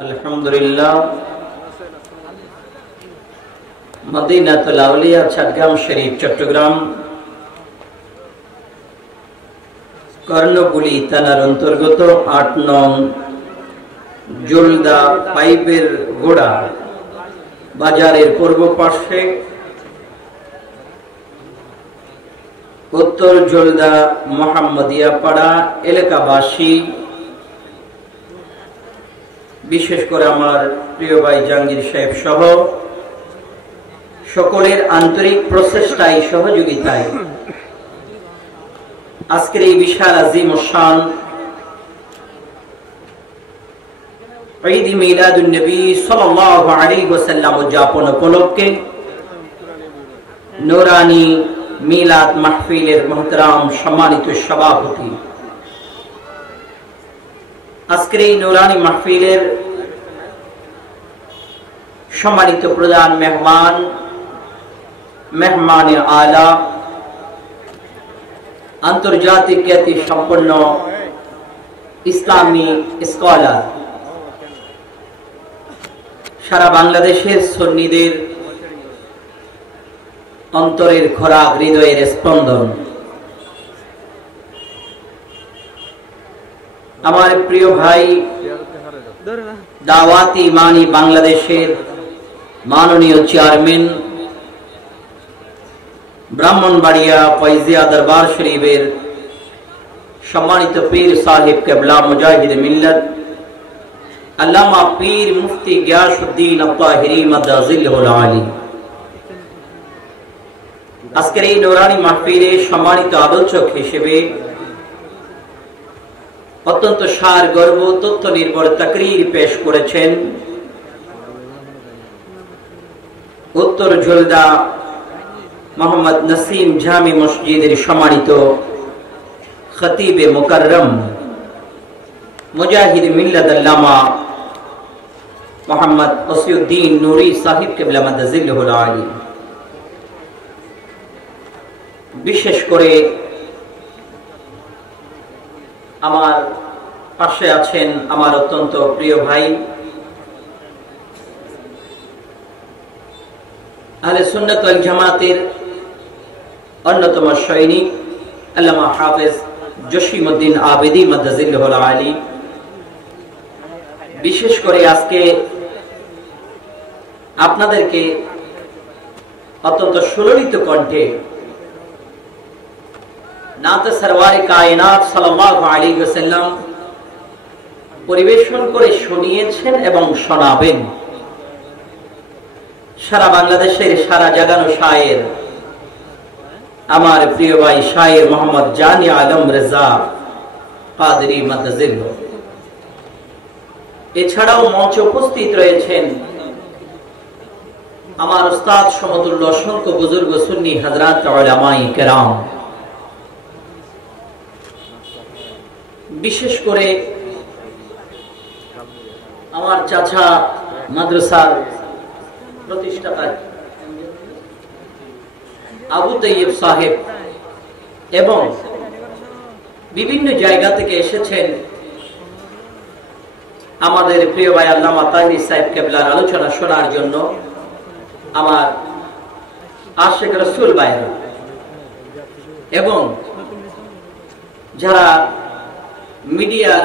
আলহামদুলিল্লাহ মদিনাতুল আউলিয়া চাটগ্রাম শরীফ চট্টগ্রাম কর্ণপুলি থানার অন্তর্গত ৮ নং জুলদা পাইপের গোড়া বাজারের পূর্ব পাশে উত্তর জুলদা মোহাম্মদিয়া পাড়া এলাকাবাসী, বিশেষ করে আমার প্রিয় ভাই জাহাঙ্গীর সাহেব সহ সকলের আন্তরিক প্রচেষ্টায় সহযোগিতায় আজকের এই বিশাল আজিম ও শান ঈদ মিলাদুন নবী সাল্লাল্লাহু আলাইহি ওয়াসাল্লাম উদযাপন উপলক্ষে নূরানী মিলাদ মাহফিলের মুহতারাম সম্মানিত সভাপতি, আজকের এই নূরানী মাহফিলের সম্মানিত প্রধান মেহমানে আলা, আন্তর্জাতিক খ্যাতি সম্পন্ন ইসলামী স্কলার, সারা বাংলাদেশের সুন্নিদের অন্তরের খোরাক, হৃদয়ের স্পন্দন, আমার প্রিয় ভাই দাওয়াত ইমানি বাংলাদেশের মাননীয় চেয়ারম্যান, ব্রাহ্মণবাড়িয়া ফয়জিয়া দরবার শরীফের সম্মানিত পীর সাহেব কেবলা মুজাহিদ মিল্লাত আল্লামা পীর মুফতি গিয়াসউদ্দিন আত-তাহিরি মাদাজিল্লাহুল আলী, আজকের এই নূরানী মাহফিলে সম্মানিত আলোচক হিসেবে অত্যন্ত সারগর্ভ তথ্য নির্ভর তাকরীর পেশ করেছেন উত্তর জুলদা মোহাম্মদ নসিম জামি মসজিদের সম্মানিত খতিবে মুকাররম মুজাহিদ মিল্লাত আল্লামা মোহাম্মদ ওসিউদ্দিন নুরি সাহিব কেবলা মাদাজিল্লাহুল আলী। বিশেষ করে আমার পাশে আছেন আমার অত্যন্ত প্রিয় ভাই আহলে সুন্নাত ওয়াল জামাতের অন্যতম সৈনিক আল্লামা হাফেজ জসিমউদ্দিন আবেদী মাদাজিল্লাহুল আলী। বিশেষ করে আজকে আপনাদেরকে অত্যন্ত সুললিত কণ্ঠে নাতে সরওয়ারে কায়নাত সাল্লাল্লাহু আলাইহি ওয়াসাল্লাম পরিবেশন করে শুনিয়েছেন এবং শোনাবেন সারা বাংলাদেশের সারা জাগানো শায়ের আমার প্রিয় ভাই শায়ের মোহাম্মদ জানি আলম রেজা কাদরি মাদাজিল্লাহ। এছাড়াও মঞ্চে উপস্থিত রয়েছেন আমার উস্তাদ সমতুল্য অসংখ্য বুজুর্গ সুন্নি হযরত উলামায়ে কেরাম, বিশেষ করে আমার চাচা মাদ্রাসার প্রতিষ্ঠাতা আবু তাইয়্যিব সাহেব এবং বিভিন্ন জায়গা থেকে এসেছেন আমাদের প্রিয় ভাই আল্লামা তাহিরি সাহেব কেবলার আলোচনা শোনার জন্য। আমার আশিক রাসূল ভাইরা এবং যারা মিডিয়ার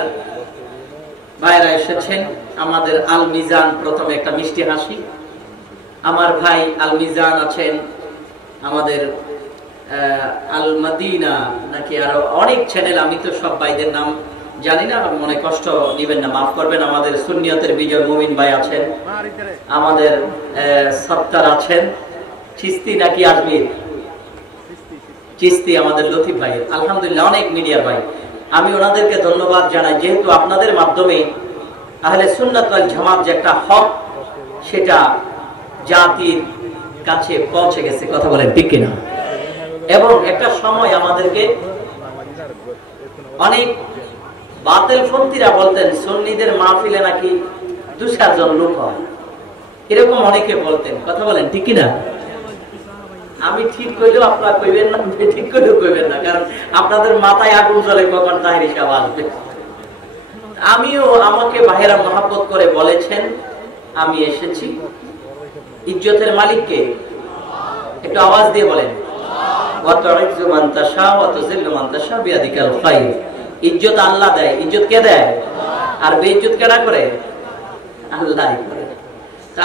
ভাইরা এসেছেন, আমাদের আল মিজান, প্রথমে একটা মিষ্টি হাসি, আমার ভাই আল মিজান আছেন, আমাদের আল মদিনা নাকি আরো অনেক চ্যানেল, আমি তো সব ভাইদের নাম জানি না, মনে কষ্ট নিবেন না, মাফ করবেন। আমাদের সুন্নিয়তের বিজয় মুমিন ভাই আছেন, আমাদের সত্তার আছেন, চিস্তি নাকি আজমির চিস্তি আমাদের লতিফ ভাই, আলহামদুলিল্লাহ অনেক মিডিয়ার ভাই, আমি ওনাদেরকে ধন্যবাদ জানাই, যেহেতু আপনাদের মাধ্যমে আহলে সুন্নাত ওয়াল জামাত যে একটা হক সেটা জাতির কাছে পৌঁছে গেছে, কথা বলেন ঠিক কিনা? এবং একটা সময় আমাদেরকে অনেক বাতিলপন্থীরা বলতেন সুন্নিদের মাহফিলে নাকি ২-৪ জন লোক হয়, এরকম অনেকে বলতেন, কথা বলেন ঠিক কিনা? আমি ঠিক কইলেও আপনারা কইবেন না, ঠিক কইলেও কইবেন না, কারণ আপনাদের মাথায় আগুন জ্বলে কখন তাহিরি সাহেব আসবে। আমিও আমাকে ভাইরা মহব্বত করে বলেছেন আমি এসেছি। ইজ্জতের মালিককে একটু আওয়াজ দিয়ে বলেন, ইজ্জত আল্লাহ দেয়। ইজ্জত কে দেয়? আর বেইজ্জত কেনা করে? আল্লাহ করে।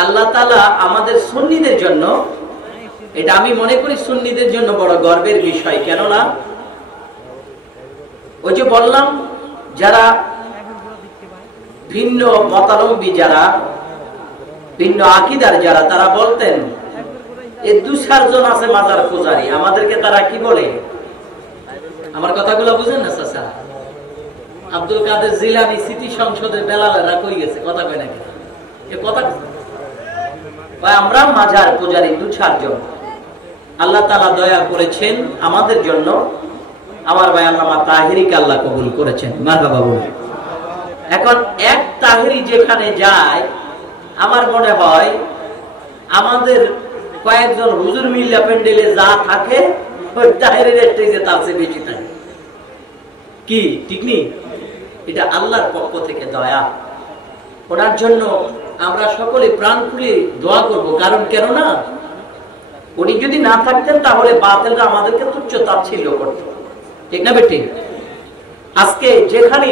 আল্লাহ তাআলা আমাদের সুন্নিদের জন্য, এটা আমি মনে করি সুন্নিদের জন্য বড় গর্বের বিষয়। কেননা ওই যে বললাম, যারা ভিন্ন মতাবলম্বী, যারা ভিন্ন আকীদার যারা, তারা বলতেন এই 2-4 আছে মাজার পূজারী, আমাদেরকে তারা কি বলে? আমার কথাগুলো বুঝেন না চাচা? আব্দুল কাদের জিলানী স্মৃতি সংসদের বেলালেরা কই গেছে? কথা কয় নাকি? এ কথা আমরা মাজার পূজারী 2-4 জন। আল্লাহ তাআলা দয়া করেছেন আমাদের জন্য। আমার ভাই আল্লামা তাহেরীকে আল্লাহ কবুল করেছেন, মারহাবা বলুন। এখন এক তাহেরী যেখানে যায়, আমার মনে হয় আমাদের কয়েকজন হুজুর মিল্লা প্যান্ডেলে যা থাকে, ওই তাহেরীর স্টেজে তার চেয়ে বেশি থাকে। কি ঠিক নেই? এটা আল্লাহর পক্ষ থেকে দয়া। ওনার জন্য আমরা সকলে প্রাণ খুলে দোয়া করব। কারণ কেন না, উনি যদি না থাকতেন তাহলে বাতিলরা আমাদেরকে তুচ্ছ তাচ্ছিল্য করত, ঠিক না বেটি? আজকে যেখানে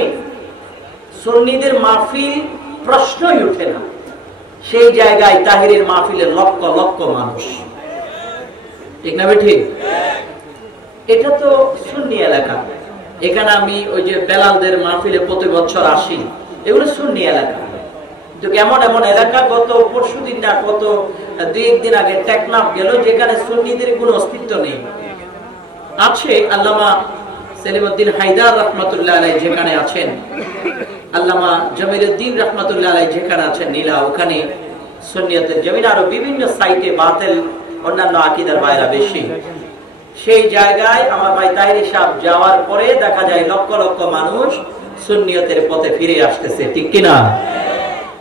সুন্নিদের মাহফিল প্রশ্নই উঠে না, সেই জায়গায় তাহেরীর মাহফিলে লক্ষ লক্ষ মানুষ, ঠিক না বেটি? এটা তো সুন্নি এলাকা। এখানে আমি ওই যে বেলালদের মাহফিলে প্রতি বছর আসি, এগুলো সুন্নি এলাকা। এমন এমন এলাকা, গত পরশুদিন না গত 2-1 দিন আগে টেকনাফ গেল, যেখানে সুন্নিদের কোনো অস্তিত্ব নেই। আছে আল্লামা সেলিমউদ্দিন হায়দার রাহমাতুল্লাহ আলাইহি যেখানে আছেন, আল্লামা জমিরউদ্দিন রাহমাতুল্লাহ আলাইহি যেখানে আছেন নীলা, ওখানে সুন্নিয়তের জমিন, আরো বিভিন্ন সাইটে বাতিল অন্যান্য আকীদার ভাইরা বেশি। সেই জায়গায় আমার ভাই তাহেরী সাহেব যাওয়ার পরে দেখা যায় লক্ষ লক্ষ মানুষ সুন্নিয়তের পথে ফিরে আসতেছে, ঠিক কিনা?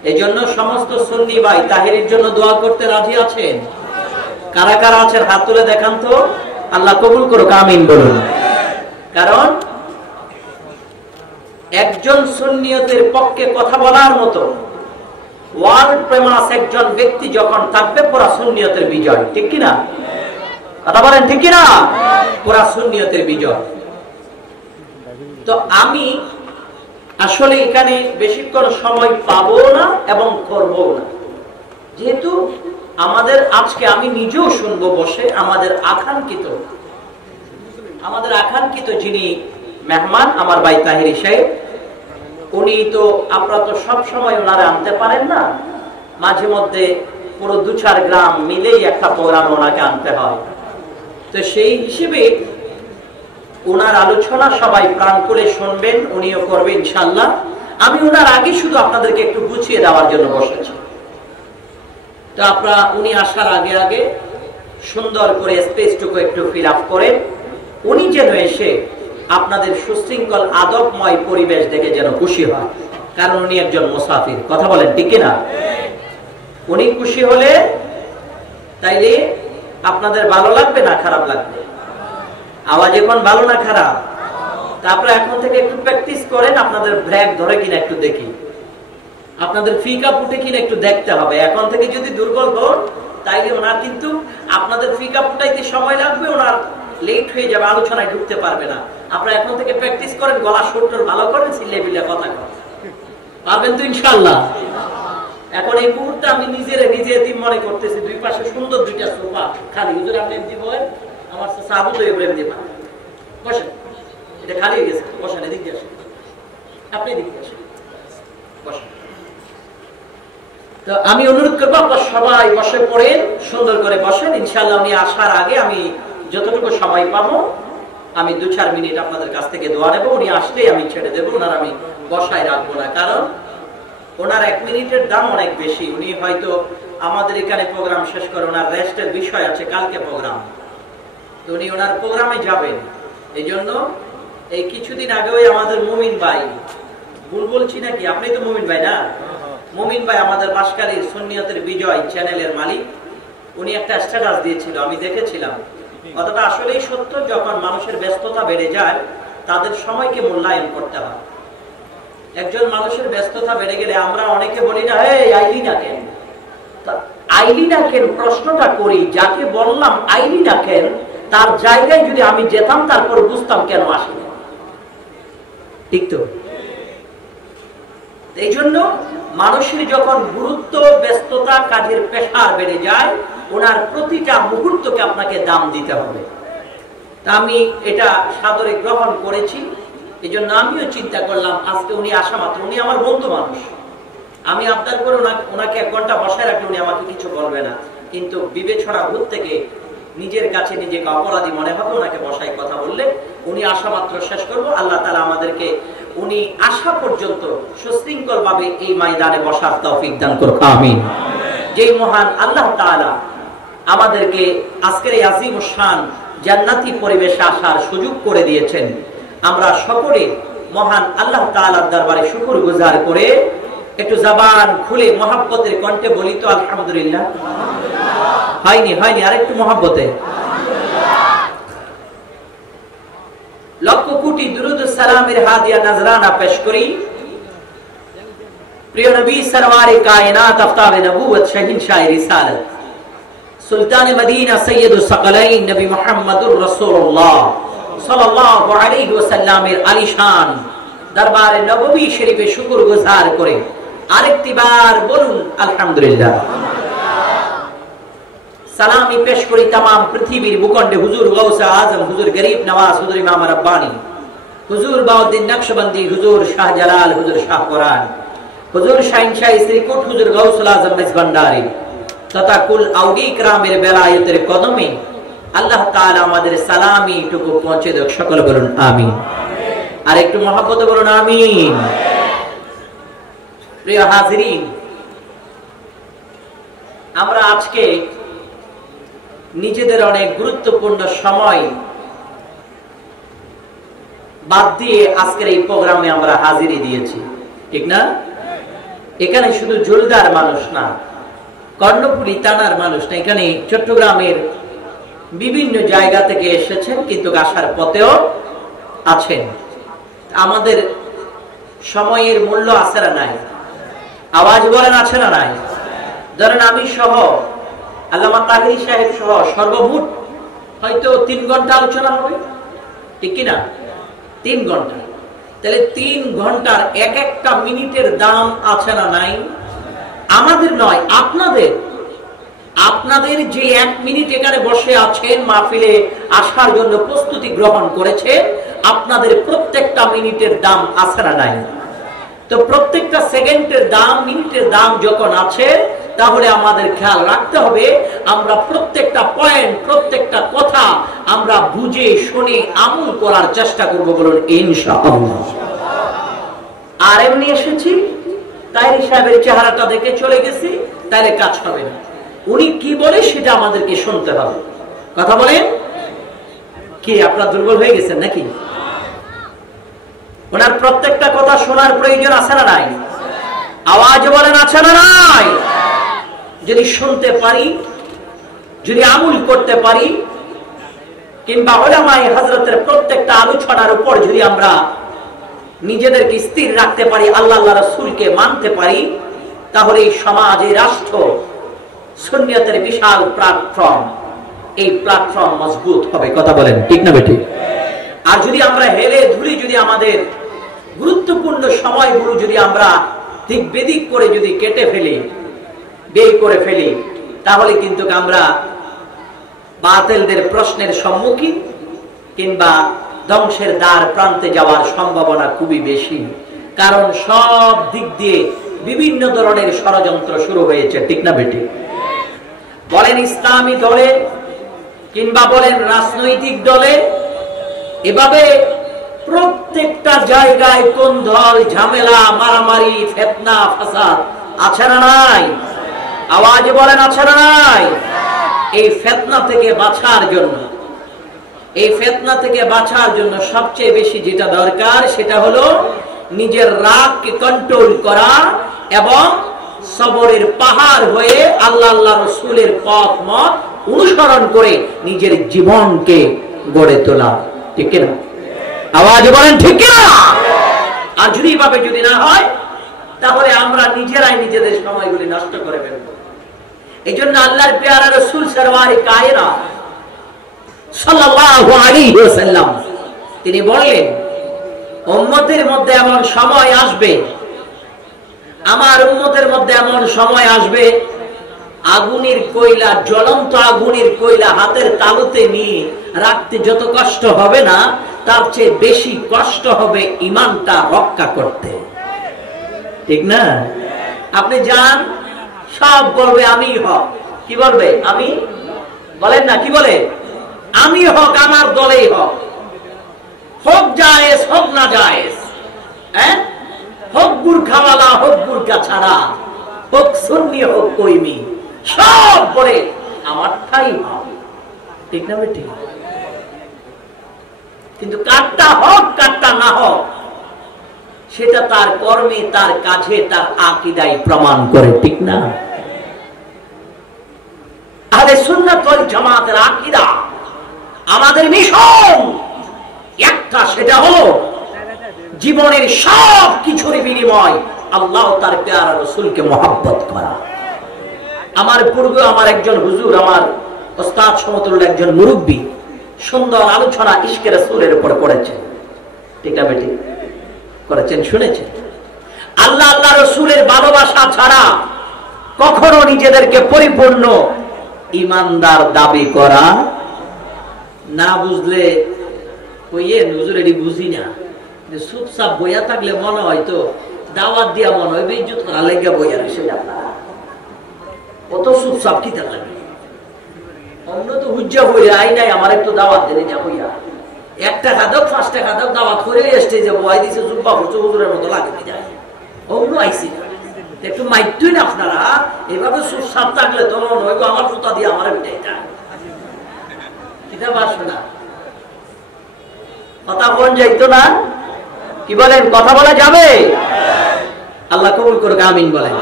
এই জন্য সমস্ত সুন্নি ভাই তাহেরীর জন্য দোয়া করতে রাজি আছেন? কারা কারা আছেন হাত তুলে দেখান তো। আল্লাহ কবুল করুক, আমিন বলুন। কারণ একজন সুন্নিয়তের পক্ষে কথা বলার মতো ওয়ার্ল্ড ফেমাস একজন ব্যক্তি যখন থাকবে, পুরা সুন্নিয়তের বিজয়, ঠিক কিনা? কথা বলেন ঠিক কিনা? পুরা সুন্নিয়তের বিজয়। তো আমি আসলে এখানে বেশিক্ষণ সময় পাবো না এবং করবো না, যেহেতু আমাদের আজকে আমি নিজেও শুনবো বসে আমাদের আকাঙ্ক্ষিত যিনি মেহমান, আমার ভাই তাহেরী সাহেব। উনি তো, আপনারা তো সব সময় ওনারা আনতে পারেন না, মাঝে মধ্যে পুরো 2-4 গ্রাম মিলেই একটা প্রোগ্রাম ওনাকে আনতে হয়। তো সেই হিসেবে ওনার আলোচনা সবাই প্রাণ করে শুনবেন, উনিও করবেন ইনশাআল্লাহ। আমি ওনার আগে শুধু আপনাদেরকে একটু গুছিয়ে দেওয়ার জন্য বসেছি। তো আপনারা উনি আসার আগে আগে সুন্দর করে স্পেসটুকু একটু ফিল আপ করেন। উনি যেন এসে আপনাদের সুশৃঙ্খল আদবময় পরিবেশ দেখে যেন খুশি হয়, কারণ উনি একজন মুসাফির। কথা বলেন ঠিক কিনা? উনি খুশি হলে তাইলে আপনাদের ভালো লাগবে না খারাপ লাগবে? আওয়াজ এখন ভালো না খারাপ? তারপরে এখন থেকে একটু প্র্যাকটিস করেন, আপনাদের ব্রেক ধরে কিনা একটু দেখি, আপনাদের ফিকা ফুটে কিনা একটু দেখতে হবে। এখন থেকে যদি দুর্বল হন তাইলে ওনার কিন্তু আপনাদের ফিকা ফুটাইতে সময় লাগবে, ওনার লেট হয়ে যাবে, আলোচনায় ঢুকতে পারবে না। আপনারা এখন থেকে প্র্যাকটিস করেন, গলা সুরটোর ভালো করেন, সিলে বিলে কথা করেন, পারবেন তো ইনশাআল্লাহ? এখন এই মুহূর্তে আমি নিজে এতিম মনে করতেছি, দুই পাশে সুন্দর 2টা সোফা খালি। হুজুর আপনি এমনি বলেন, আমার সাহাবু তো এবার এমনি পান, বসেন, এটা খালি হয়ে গেছে, বসেন, এদিক দিয়ে আসেন, আপনি এদিক দিয়ে আসেন, বসেন। তো আমি অনুরোধ করবো আপনার সবাই বসে পড়েন, সুন্দর করে বসেন। ইনশাআল্লাহ উনি আসার আগে আমি যতটুকু সময় পাবো, আমি 2-4 মিনিট আপনাদের কাছ থেকে দোয়া নেবো। উনি আসলেই আমি ছেড়ে দেবো, ওনার আমি বসায় রাখবো না, কারণ ওনার 1 মিনিটের দাম অনেক বেশি। উনি হয়তো আমাদের এখানে প্রোগ্রাম শেষ করে ওনার রেস্টের বিষয় আছে, কালকে প্রোগ্রাম, তো উনি ওনার প্রোগ্রামে যাবেন। এই জন্য এই কিছুদিন আগেও আমাদের মুমিন ভাই, ভুল বলছি নাকি? আপনি তো মুমিন ভাই না? মুমিন ভাই আমাদের বাঁশখালীর সুন্নিয়তের বিজয় চ্যানেলের মালিক, উনি একটা স্ট্যাটাস দিয়েছিল, আমি দেখেছিলাম। কথাটা আসলেই সত্য, যখন মানুষের ব্যস্ততা বেড়ে যায় তাদের সময়কে মূল্যায়ন করতে হয়। একজন মানুষের ব্যস্ততা বেড়ে গেলে আমরা অনেকে বলি না, এই আইলি না কেন? আইলি না কেন প্রশ্নটা করি, যাকে বললাম আইলি না কেন তার জায়গায় যদি আমি যেতাম তারপর বুঝতাম কেন আসিনি। ঠিক তো? এই জন্য মানুষের যখন গুরুত্ব, ব্যস্ততা, কাজের প্রেসার বেড়ে যায়, ওনার প্রতিটা মুহূর্তকে আপনাকে দাম দিতে হবে। তা আমি এটা সাদরে গ্রহণ করেছি। এই জন্য আমিও চিন্তা করলাম আজকে উনি আসা মাত্র, উনি আমার বন্ধু মানুষ, আমি আবদার করে ওনাকে 1 ঘন্টা বসায় রাখলে উনি আমাকে কিছু বলবে না, কিন্তু বিবেচনা বোধ থেকে নিজের কাছে নিজেকে অপরাধী মনে হবে ওনাকে বসায় কথা বললে। উনি আসা মাত্র শেষ করব। আল্লাহ তাআলা আমাদেরকে উনি আসা পর্যন্ত সুশৃঙ্খল ভাবে এই ময়দানে বসার তৌফিক দান করুন, আমিন। যেই মহান আল্লাহ তাআলা আমাদেরকে আজকের এই আজিমুশ শান জান্নাতি পরিবেশে আসার সুযোগ করে দিয়েছেন, আমরা সকলে মহান আল্লাহ তাআলার দরবারে শুকরগুজার করে একটু জবান খুলে মহব্বতের কণ্ঠে বলি তো আলহামদুলিল্লাহ। হয়নি আরেকটু মহব্বতে লক্ষ কোটি দুরুদ সালামের হাদিয়া নজরানা পেশ করি প্রিয় নবী সরওয়ারে কায়নাত আফতাবে নবুয়ত শাহিনশাহ রিসালাত সুলতান মদিনা সৈয়দুস সাকালাইন নবী মুহাম্মদুর রাসূলুল্লাহ সাল্লাল্লাহু আলাইহি ওয়াসাল্লামের আলিশান দরবারে নববী শরীফে শুকরগুজার করে আরেকটি বার বলুন আলহামদুলিল্লাহ। সালামি পেশ করি तमाम পৃথিবীর ভূখণ্ডে হুজুর গাউসে আজম, হুজুর গরিব নওয়াজ, হুজুর ইমাম রব্বানী, হুজুর বাউদ্দিন নকশবন্দি, হুজুর শাহ জালাল, হুজুর শাহ কোরআন, হুজুর শাহিনশাহ শ্রীকুট, হুজুর গাউসুল আজম মেজবান্ডারি তথা কুল আউলি کرامের বেলায়েতের কদমে আল্লাহ তাআলা আমাদের সালামি টুকু পৌঁছে দেখ। সকলে বলুন আমিন। আর একটু মহব্বতে বলুন আমিন। প্রিয় হাজিরিন, আমরা আজকে নিজেদের অনেক গুরুত্বপূর্ণ সময় বাদ দিয়ে আজকের এই প্রোগ্রামে আমরা হাজিরি দিয়েছি, ঠিক না? এখানে শুধু জোরদার মানুষ না, কর্ণফুলী থানার মানুষ না, এখানে চট্টগ্রামের বিভিন্ন জায়গা থেকে এসেছেন, কিন্তু আসার পথেও আছেন। আমাদের সময়ের মূল্য আছে না নাই? আওয়াজ বলেন আছে না নাই? ধরেন আমি সহ, আল্লামা তাহিরি সাহেব সহ সর্বমোট হয়তো 3 ঘন্টা আলোচনা হবে, ঠিক কিনা? 3 ঘন্টা। তাহলে 3 ঘন্টার এক একটা মিনিটের দাম আছে না নাই? আমাদের নয়, আপনাদের। আপনাদের যে 1 মিনিট এখানে বসে আছেন, মাহফিলে আসার জন্য প্রস্তুতি গ্রহণ করেছে, আপনাদের প্রত্যেকটা মিনিটের দাম আছে না নাই? তো প্রত্যেকটা সেকেন্ডের দাম, মিনিটের দাম যখন আছে, তাহলে আমাদের খেয়াল রাখতে হবে আমরা প্রত্যেকটা পয়েন্ট, প্রত্যেকটা কথা আমরা বুঝে শুনে আমল করার চেষ্টা করব, বলুন ইনশাআল্লাহ। আর এমনি এসেছি, তাহিরি সাহেবের চেহারাটা দেখে চলে গেছি, তাহলে কাজ হবে না। উনি কি বলে সেটা আমাদেরকে শুনতে হবে। কথা বলেন কি আপনারা দুর্বল হয়ে গেছেন নাকি? ওনার প্রত্যেকটা কথা শোনার প্রয়োজন আছে না নাই? আওয়াজ বলেন আছে না নাই? যদি শুনতে পারি, যদি আমল করতে পারি, কিংবা উলামায়ে হযরতের প্রত্যেকটা আলোচনার উপর যদি আমরা নিজেদেরকে স্থির রাখতে পারি, আল্লাহ রাসূলকে মানতে পারি, তাহলে এই সমাজ, এই রাষ্ট্র, সুন্নিয়তের বিশাল প্ল্যাটফর্ম, এই প্ল্যাটফর্ম মজবুত হবে। কথা বলেন ঠিক না বেঠিক? আর যদি আমরা হেলে ধুলি, যদি আমাদের গুরুত্বপূর্ণ সময়গুলো যদি আমরা দিক বেদিক করে যদি কেটে ফেলি, ব্যয় করে ফেলি, তাহলে কিন্তু আমরা বাতিলদের প্রশ্নের সম্মুখীন কিংবা ধ্বংসের দ্বার প্রান্তে যাওয়ার সম্ভাবনা খুবই বেশি। কারণ সব দিক দিয়ে বিভিন্ন ধরনের ষড়যন্ত্র শুরু হয়েছে, ঠিক না বেঠিক? বলেন ইসলামী দলে কিংবা বলেন রাজনৈতিক দলে, এভাবে প্রত্যেকটা জায়গায় কোন্দল, ঝামেলা, মারামারি, ফিতনা, ফাসাদ আছে না নাই? আওয়াজ বলেন আছে না নাই? এই ফিতনা থেকে বাঁচার জন্য, এই ফিতনা থেকে বাঁচার জন্য সবচেয়ে বেশি যেটা দরকার সেটা হলো নিজের রাগকে কন্ট্রোল করা এবং সবরের পাহাড় হয়ে আল্লাহ রাসূলের পথ মত অনুসরণ করে নিজের জীবনকে গড়ে তোলা, ঠিক না? আওয়াজ বলেন ঠিক না? আর যদি এইভাবে যদি না হয় তাহলে আমরা নিজেরাই নিজেদের সময়গুলি নষ্ট করে ফেলব। এই জন্য আল্লাহর পেয়ারা রাসূল সরওয়ারে কায়নাত সাল্লাল্লাহু আলাইহি ওয়াসাল্লাম তিনি বললেন, উম্মতের মধ্যে এমন সময় আসবে, আমার উম্মতের মধ্যে এমন সময় আসবে, আগুনের কয়লা, জ্বলন্ত আগুনের কয়লা হাতের তালুতে নিয়ে রাখতে যত কষ্ট হবে না, তার চেয়ে বেশি কষ্ট হবে ঈমানটা রক্ষা করতে। ঠিক না? আপনি যান, সব বলবে আমি হক। কি বলবে? আমি বলেন না, কি বলে? আমি হক, আমার দলেই হক। হোক জায়েজ হোক না জায়েজ, হোক বুরখাওয়ালা হোক বুরখা ছাড়া, হোক সুন্নি হোক কইমি, সব বলে আমারটাই হক। ঠিক না বেটি? কিন্তু কাটটা হোক কাটটা না হোক, সেটা তার কর্মে, তার কাজে, তার আকীদায় প্রমাণ করে। ঠিক না? আহলে সুন্নাত ওয়াল জামাতের আকীদা, আমাদের মিশন একটা, সেটা হলো জীবনের সব কিছুর বিনিময় আল্লাহ তার প্যারা রাসূলকে মহব্বত করা। আমার পূর্বে আমার একজন হুজুর, আমার ওস্তাদ সমতুল্য একজন মুরব্বী, সুন্দর আলোচনা ইশকে রাসূলের উপর করেছেন। ঠিক না বেটি? করেছেন, শুনেছেন? আল্লাহ আল্লাহ রাসূলের ভালোবাসা ছাড়া কখনো নিজেদেরকে পরিপূর্ণ ঈমানদার দাবি করা না। বুঝলে কইয়ে হুজুর এটি বুঝি না, চুপচাপ বইয়া থাকলে মনে হয় তো দাওয়াত দিয়া মনে হয় বেইজ্জত করা লেগে বইয়া রয়েছে। কত চুপচাপ কি তার লাগে? অন্য তো হুজ্জা হইয়া আই নাই, আমার একটু দাওয়াত দেনে যা হইয়া একটা খাদক 5 টাকা দাও দাওয়াত করে স্টেজে বয় দিছে, জুব্বা করছে হুজুরের মতো লাগে যায়। অন্য আইসি না, একটু মাইতুই না আপনারা। এভাবে চুপচাপ থাকলে তো মনে হয় আমার জুতা দিয়ে আমার বিটাই যায়। কিতাব আসবে না, কথা বল যাইতো না। কি বলেন? কথা বলা যাবে? আল্লাহ কবুল করুক, আমিন বলেন।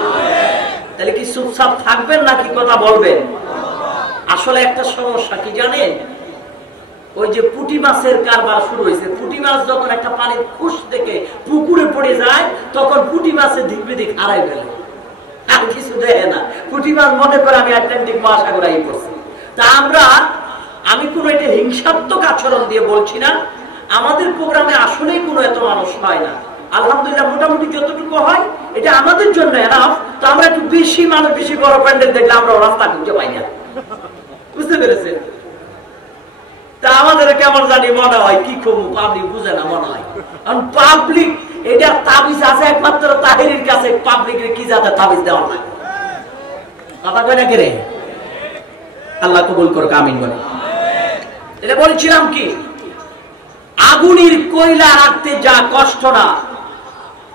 তাহলে কি চুপচাপ থাকবেন নাকি কথা বলবেন? আসলে একটা সমস্যা কি জানেন? ওই যে পুঁটি মাছের কারবার শুরু হয়েছে। পুঁটি মাছ যখন একটা পানির খুশ থেকে পুকুরে পড়ে যায়, তখন পুঁটি মাছের দিক বিদিক হারাই ফেলে, আর কিছু দেখে না। পুঁটি মাছ মনে করে আমি আটলান্টিক মহাসাগরে পড়ছি। তা আমি কোনো এটা হিংসাত্মক আচরণ দিয়ে বলছি না। আমাদের প্রোগ্রামে আসলেই কোনো এত মানুষ হয় না, আলহামদুলিল্লাহ। মোটামুটি যতটুকু হয় এটা আমাদের জন্য এনাফ। তো আমরা একটু বেশি মানুষ, বেশি বড় প্যান্ডেল দেখলে আমরা রাস্তা খুঁজে পাই না। বুঝতে পেরেছেন? তা আমাদের কেমন জানি মনে হয় কি খুব পাবলিক বুঝে না মনে হয়। কারণ পাবলিক এটা তাবিজ আছে একমাত্র তাহেরির কাছে। পাবলিকের কি যাতে তাবিজ দেওয়া না, কথা কয় না কে রে? আল্লাহ কবুল করুক, আমিন বলে। এটা বলছিলাম কি, আগুনের কয়লা রাখতে যা কষ্ট না,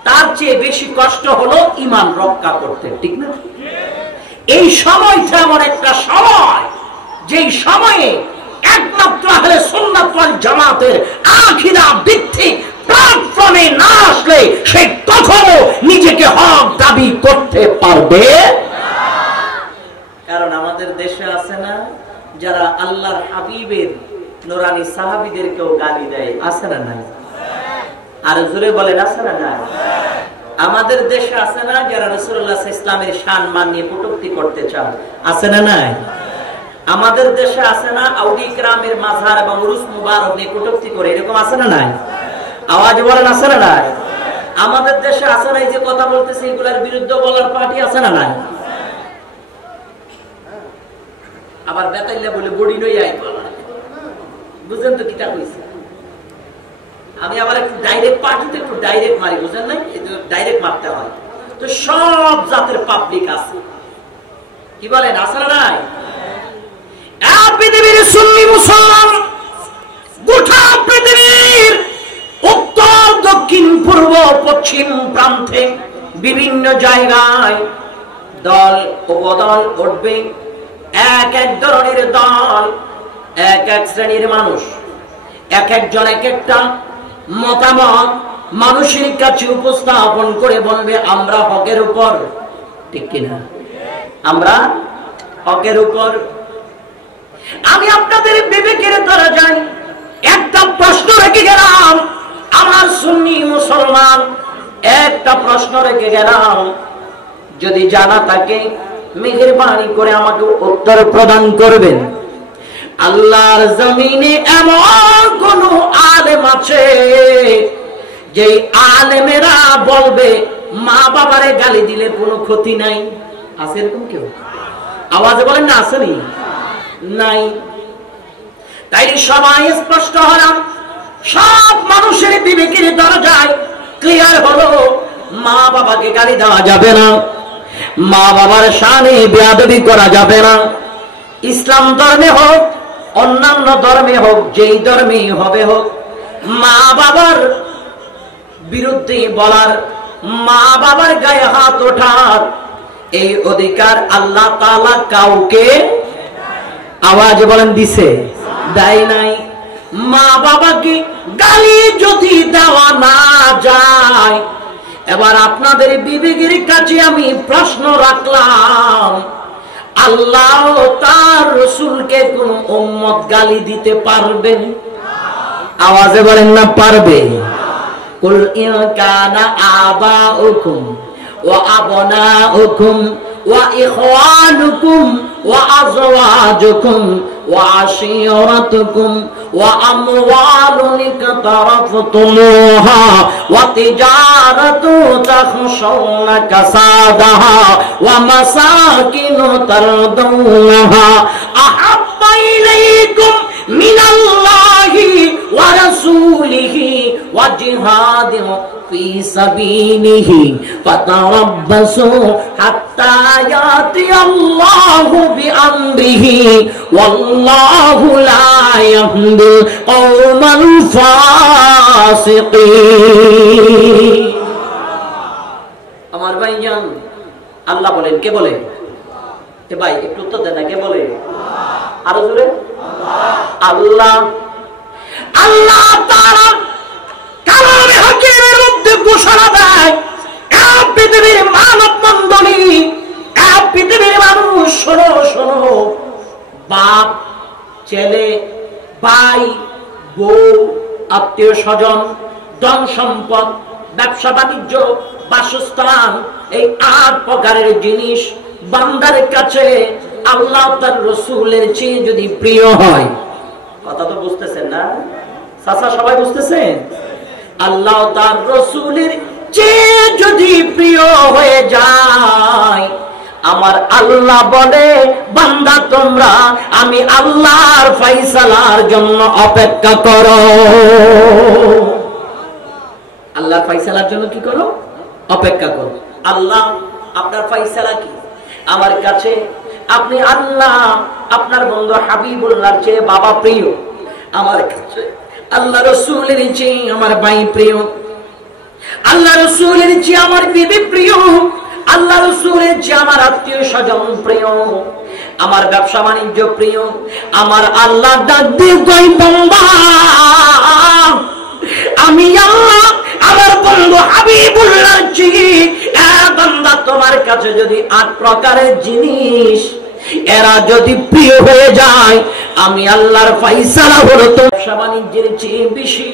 তার চেয়ে বেশি কষ্ট হলো ঈমান রক্ষা করতে। ঠিক না? এই সময়টা এমন একটা সময়, যেই সময়ে একমাত্র আহলে সুন্নাত ওয়াল জামাতের আকীদা ভিত্তিক প্ল্যাটফর্মে না আসলে সে কখনো নিজেকে হক দাবি করতে পারবে না। কারণ আমাদের দেশে আছে না যারা আল্লাহর হাবিবের নুরানি সাহাবীদেরকেও গালি দেয়, আছে না নাই? আর জোরে বলেন, আছে না নাই? আমাদের দেশে আছে না যারা রাসূলুল্লাহ সাল্লাল্লাহু আলাইহি ওয়াসাল্লামের শান মান নিয়ে কটূক্তি করতে চান, আছে না নাই? আমাদের দেশে আছে না আউলি কিরামের মাযহার এবং উরুস মুবারক নিয়ে কটূক্তি করে, এরকম আছে না নাই? আওয়াজ বলেন, আছে না নাই? আমাদের দেশে আছে না এই যে কথা বলতেছে এগুলোর বিরুদ্ধে বলার পার্টি, আছে না নাই? আবার বেতাইলে বলে বডি নই আই বলা, বুঝেন তো কিটা কইছে? আমি আবার একটু ডাইরেক্ট পার্টিতে একটু ডাইরেক্ট মারি, বুঝেন না? ডাইরেক্ট মারতে হয়। তো সব জাতের পাবলিক আছে, কি বলেন, আছে না নাই? পৃথিবীর সুন্নি মুসলমান গোটা পৃথিবীর উত্তর দক্ষিণ পূর্ব পশ্চিম প্রান্তে বিভিন্ন জায়গায় দল উপদল উঠবে। এক এক ধরনের দল, এক এক শ্রেণীর মানুষ, এক একজন এক একটা মতামত মানুষের কাছে উপস্থাপন করে বলবে আমরা হকের উপর। ঠিক কিনা? আমরা হকের উপর। আমি আপনাদের বিবেকের দ্বারা যাই, একটা প্রশ্ন রেখে গেলাম, আমার সুন্নি মুসলমান একটা প্রশ্ন রেখে গেলাম, যদি জানা থাকে মেহেরবানি করে আমাকে উত্তর প্রদান করবেন। আল্লাহর জমিনে এমন কোন আলেম আছে যে আলেমেরা বলবে মা বাবারে গালি দিলে কোনো ক্ষতি নাই? আছে এরকম কেউ? আওয়াজে বলেন না, আসেনি? নাই। তাই সবাই স্পষ্ট হলাম, সব মানুষের বিবেকের দরজায় ক্লিয়ার হলো, মা বাবাকে গালি দেওয়া যাবে না, মা বাবার শানে বেয়াদবি করা যাবে না। ইসলাম ধর্মে হোক, অন্যান্য ধর্মে হোক, যেই ধর্মে হবে হোক, মা বাবার বিরুদ্ধে বলার, মা বাবার গায়ে হাত ওঠার এই অধিকার আল্লাহ তাআলা কাউকে, আওয়াজ বলেন, দিছে? দেয় নাই। মা বাবাকে গালি যদি দেওয়া না যায়, এবার আপনাদের বিবেকের কাছে আমি প্রশ্ন রাখলাম, আল্লাহ তার রাসূলকে কোন উম্মত গালি দিতে পারবে? আওয়াজে বলেন না, পারবে? কুল ইন কানা আবাউকুম ওয়া আবনাউকুম ওয়া ইখওয়ানুকুম ওয়া আযওয়াজুকুম ওয়া আশীরাতুকুম ওয়া আমওয়ালুন ইকতারাফতুমুহা ওয়া তিজারাতু তাখশাউনা কাসাদাহা ওয়া মাসাকিনু তারদাউনাহা আহাব্বা ইলাইকুম মিনাল্লাহি ওয়া রাসূলিহি ওয়া জিহাদিন ফি সাবিলিহি ফাতারাব্বাসু হাত্তা ইয়াতিয়াল্লাহু বিআমরিহি ওয়াল্লাহু লা ইয়াহদিল কওমাল ফাসিকিন। আমার ভাইজান, আল্লাহ বলেন, কে বলে? এ ভাই একটু উত্তর দেন না, কে বলে? আরো জোরে, আল্লাহ। আল্লাহ তাআলা কালামে হাকিমের মধ্যে ঘোষণা দেয়, পৃথিবীর মানব মণ্ডলী, পৃথিবীর মানুষ, শোনো শোনো, বাপ, ছেলে, ভাই, বউ, আত্মীয় স্বজন, ধন সম্পদ, ব্যবসা বাণিজ্য, বাসস্থান, এই 8 প্রকারের জিনিস বান্দার কাছে আল্লাহ তার রাসূলের চেয়ে যদি প্রিয় হয়, কথা তো বুঝতেছেন না চাচা? সবাই বুঝতেছেন? আল্লাহ তার রাসূলের চেয়ে যদি প্রিয় হয়ে যায়, আমার আল্লাহ বলে, বান্দা তোমরা আমি আল্লাহর ফয়সালার জন্য অপেক্ষা করো। আল্লাহর ফয়সালার জন্য কি করো? অপেক্ষা করো। আল্লাহ আপনার ফয়সালা কি? আমার কাছে আপনি আল্লাহ, আপনার বন্ধু হাবিবুল্লাহর চেয়ে বাবা প্রিয়, আমার কাছে আল্লাহ রাসূলের চেয়ে আমার ভাই প্রিয়, আল্লাহ রাসূলের চেয়ে আমার বিবি প্রিয়, আল্লাহ রাসূলের চেয়ে আমার আত্মীয় স্বজন প্রিয়, আমার ব্যবসা বাণিজ্য প্রিয়। আমার আল্লাহ ডাক দিয়ে কই, বান্দা আমি আল্লাহ আমার বন্ধু হাবিবুল্লাহর চেয়ে, বান্দা তোমার কাছে যদি 8 প্রকারের জিনিস এরা যদি প্রিয় হয়ে যায়, আমি আল্লাহর ফয়সালা হলো তো ব্যবসা বাণিজ্যের চেয়ে বেশি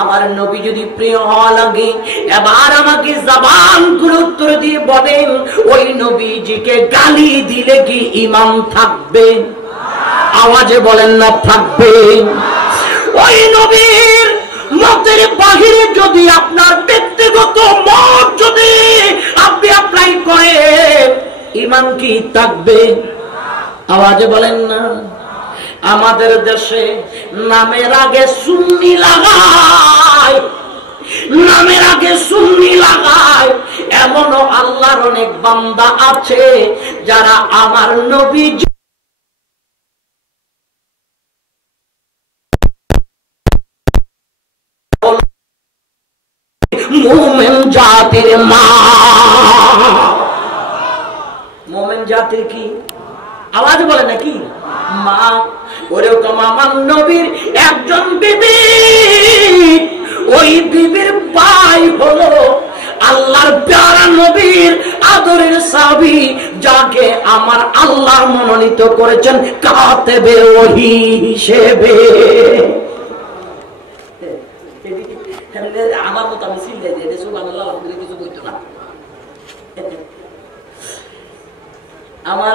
আমার নবী যদি প্রিয় হওয়া লাগে। এবার আমাকে জবান খুলে উত্তর দিয়ে বলেন, ওই নবীজিকে গালি দিলে কি ঈমান থাকবে? আওয়াজে বলেন না, থাকবে? ওই নবীর মতের বাহিরে যদি আপনার ব্যক্তিগত মত যদি আপনি অ্যাপ্লাই করেন, ঈমান কি থাকবে? আওয়াজে বলেন না। আমাদের দেশে নামের আগে সুন্নি লাগায়, নামের আগে সুন্নি লাগায়, এমনও আল্লাহর অনেক বান্দা আছে যারা আমার নবী মুমিন জাতির মা। মুমিন জাতির কি? আওয়াজ বলে নাকি? মা। ওরকম আমার নবীর একজন বিবি, ওই বিবির ভাই হলো আল্লাহর প্যারা নবীর আদরের সাহাবী, যাকে আমার আল্লাহ মনোনীত করেছেন কাতেবে ওহী হিসেবে। আমার মতো আমি চিল্লাই দিয়ে সুবহানাল্লাহ আলহামদুলিল্লাহ আমার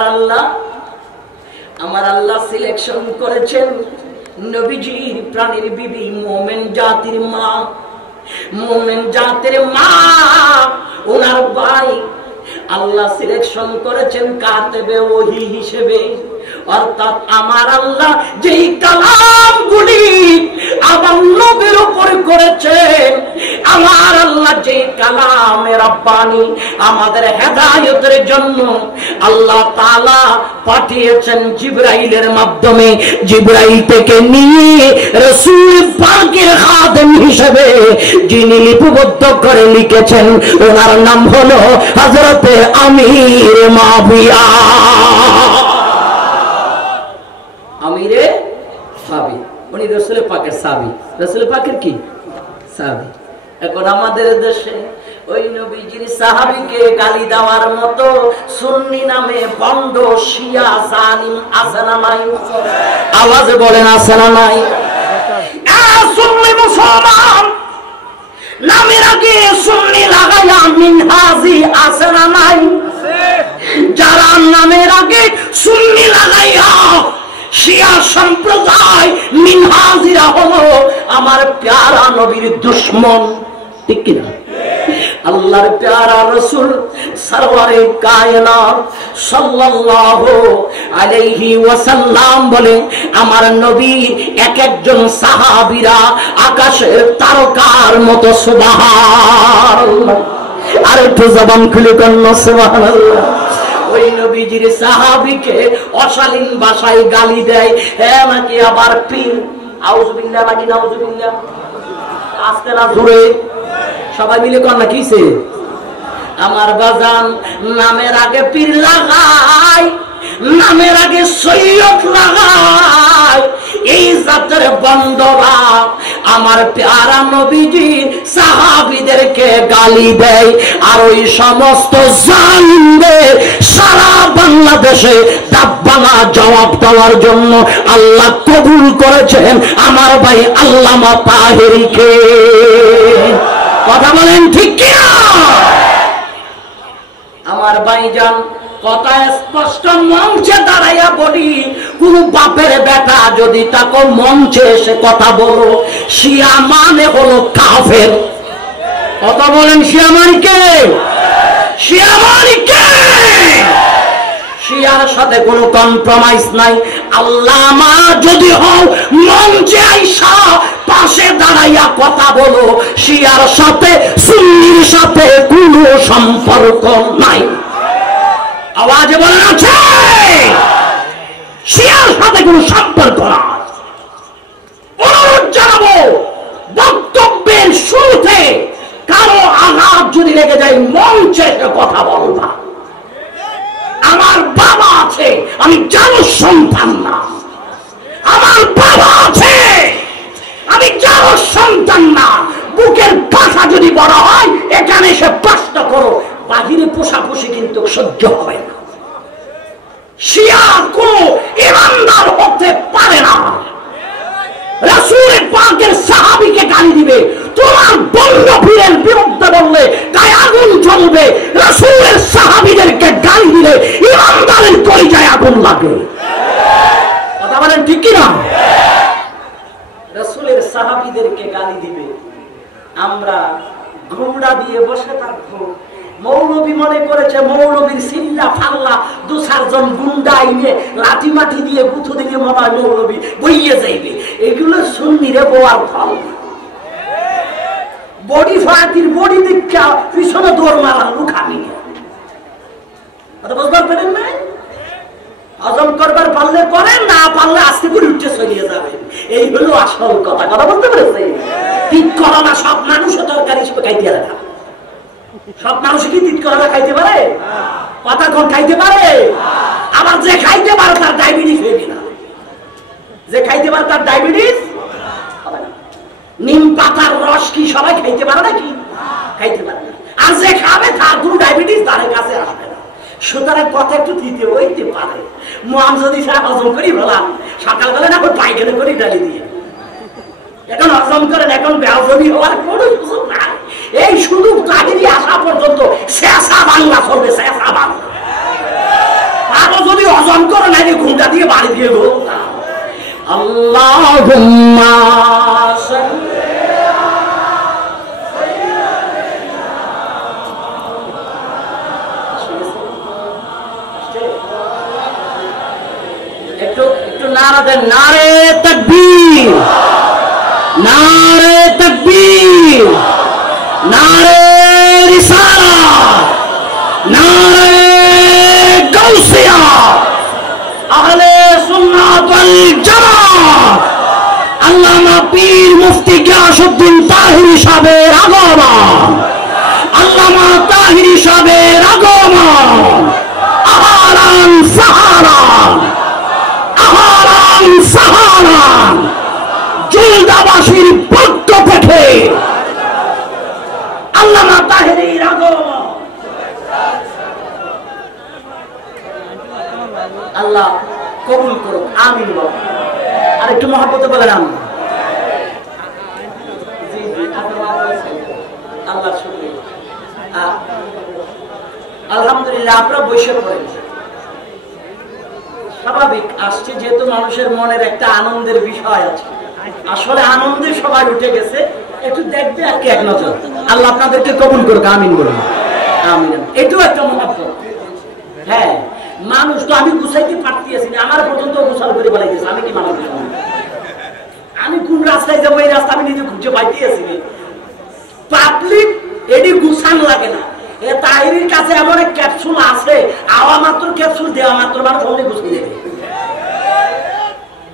আল্লাহ সিলেকশন করেছেন নবীজির প্রাণের বিবি মোমেন জাতির মা ওনার ভাই আল্লাহ সিলেকশন করেছেন কাতেবে ওহী হিসেবে। অর্থাৎ আমার আল্লাহ যেই কালামগুলি আমার নবীর উপর করেছেন, আমার আল্লাহ যেই কালামে রাব্বানি আমাদের হেদায়েতের জন্য আল্লাহ তাআলা পাঠিয়েছেন জিবরাইলের মাধ্যমে, জিবরাইল থেকে নিয়ে রাসূল পাকের খাদেম হিসেবে যিনি লিপিবদ্ধ করে লিখেছেন ওনার নাম হলো হযরতে আমির মাবিয়া, আমিরে সাহাবী। উনি রাসূল পাকের সাহাবী, রাসূল পাকের কি সাহাবী। এখন আমাদের দেশে ওই নবীজির সাহাবীকে গালি দেওয়ার মতো সুন্নি নামে বন্ড শিয়া জালিম আছে না নাই? আওয়াজে বলেন আছে না নাই? সুন্নি মুসলমান নামের আগে সুন্নি লাগায়া মিনহাজি আছে না নাই? যারা নামের আগে সুন্নি লাগাইয়া শিয়া সম্প্রদায় মিনহাজিরা হলো আমার প্যারা নবীর দুশমন, ঠিক কিনা? আল্লাহর প্যারা রাসূল সরওয়ারে কায়নাত সাল্লাল্লাহু আলাইহি ওয়াসাল্লাম বলে আমার নবী এক একজন সাহাবীরা আকাশের তারকার মতো সুবহানাল্লাহ। আর একটু জবান খুলে বলুন সুবহানাল্লাহ। ওই নবীজির সাহাবীকে অশালীন ভাষায় গালি দেয়, হ্যাঁ নাকি আবার পীর, আউযুবিল্লাহ নাকি নাউযুবিল্লাহ, আস্তে না জোরে সবাই মিলে কর না কিসে? আমার বাজান নামের আগে পীর লাগাই, নামের আগে সৈয়দ লাগাই, এই জাতের বন্দরা আমার প্যারা নবীজির সাহাবীদেরকে গালি দেয়। আর ওই সমস্ত জালিমদের সারা বাংলাদেশে দাব্বানা জবাব দেওয়ার জন্য আল্লাহ কবুল করেছেন আমার ভাই আল্লামা তাহেরীকে। কথা বলেন ঠিক কিনা? আমার ভাইজান কথা স্পষ্ট মঞ্চে দাঁড়াইয়া বলি, কোন বাপের বেটা যদি তাকে মঞ্চে এসে কথা বলো, শিয়া মানে হলো কাফের। কথা বলেন শিয়া মানে কে? শিয়া মানে কে? শিয়ার সাথে কোনো কম্প্রোমাইজ নাই। আল্লামা যদি হও মঞ্চে আইসা পাশে দাঁড়াইয়া কথা বলো, শিয়ার সাথে সুন্নির সাথে কোনো সম্পর্ক নাই। আওয়াজে বলেন আছে? শিয়ার সাথে কোনো সম্পর্ক নাই। অনুরোধ জানাবো, বক্তব্যের শুরুতে কারো আঘাত যদি লেগে যায় মঞ্চে কথা বলবা। আমার বাবা আছে, আমি জানো সন্তান না। আমার বাবা আছে, আমি জানো সন্তান না। বুকের কাঁথা যদি বড় হয় এখানে এসে প্রশ্ন করো, বাহিরে পোষাপোষি কিন্তু সহ্য হবে না। শিয়া কোন ইমানদার হতে পারে না। রাসূল পাকের সাহাবীকে গালি দিবে, তোমার বন্য পীরের বিরুদ্ধে বললে গায়ে আগুন জ্বলবে। রাসূলের সাহাবীদেরকে গালি দিলে ইমানদারের কলিজায় আগুন লাগে। কথা বলেন ঠিক কি না? রাসূলের সাহাবীদেরকে গালি দিবে, আমরা ঘোড়া দিয়ে বসে থাকবো। মৌলবী মনে করেছে মৌলবীর সিল্লা ফাল্লা দু চারজন গুন্ডা আইনে লাঠি মাটি দিয়ে গুঁথো দিলে মনে হয় মৌলবী বইয়ে যাইবে। এগুলো সুন্নিরে বোয়ার ফল। বডি ফাতির বডি দীক্ষা পিছনে দৌড় মারা লুকানি বুঝবার পারেন নাই? হজম করবার পারলে করেন, না পারলে আস্তে করে উঠে চলিয়ে যাবেন। এই হলো আসল কথা। কথা বলতে পেরেছে? ঠিক করো না, সব মানুষও তরকারি হিসেবে খাইতে রাখা। সব মানুষ কি তিত করলা খাইতে পারে? কথা কোন খাইতে পারে? আবার যে খাইতে পারে তার ডায়াবেটিস হয়ে না। যে খাইতে পারে তার ডায়াবেটিস হবে না। নিম পাতার রস কি সবাই খাইতে পারে নাকি? খাইতে পারে না। আর যে খাবে তার কোনো ডায়াবেটিস তার কাছে আসবে না। সুতরাং কথা একটু দিতে হইতে পারে। মন যদি হজম করি বললাম সকালবেলা না পায়খানা করি ডালি দিয়ে, এখন হজম করেন, এখন বেহজমি হওয়ার কোনো সুযোগ নাই। এই শুধু তাহিরি আসা পর্যন্ত শেষা বাংলা চলবে, শেষা বাংলা। আর হজম করো না, ঘুমটা দিয়ে বাড়ি দিয়ে গো। আল্লাহুম্মা একটু একটু নারা দেন, নারে তাকবীর, নারে তাকবীর, নারে রিসালাত, নারে গাউসিয়া, আহলে সুন্নাত ওয়াল জামাত, আল্লামা পীর মুফতি গিয়াসউদ্দিন তাহিরি সাহেবের আগমন, আল্লামা তাহিরি সাহেবের আগমন, আহলান সাহারান, আহলান সাহারান, জুলদাবাসীর পক্ষ থেকে আল্লামা তাহিরির আগমন। আল্লাহ কবুল করুক, আমিন বল। আর একটু মহব্বতে বলেন আমিন। আল্লাহ শুকরিয়া। আলহামদুলিল্লাহ, আপনারা বসে পড়েন। স্বাভাবিক আসছে, যেহেতু মানুষের মনের একটা আনন্দের বিষয় আছে, আসলে আনন্দে সবাই উঠে গেছে, একটু দেখবে আর কি এক নজর। আল্লাহ আপনাদেরকে কবুল করুক, আমিন বলুন। আমিন। এটাও একটা মহব্বত। হ্যাঁ, মানুষ তো আমি গুছাইতে পারতেছি না, আমার পর্যন্ত গুছাল করে বলাইতেছে, আমি কি মানুষ? আমি কোন রাস্তায় যাবো, এই রাস্তা আমি নিজে খুঁজে পাইতেছি। পাবলিক এটি গুছান লাগে না। এ তাহিরির কাছে এমন এক ক্যাপসুল আছে, আওয়া মাত্র ক্যাপসুল দেওয়া মাত্র মানুষ অনেক গুছিয়ে দেবে।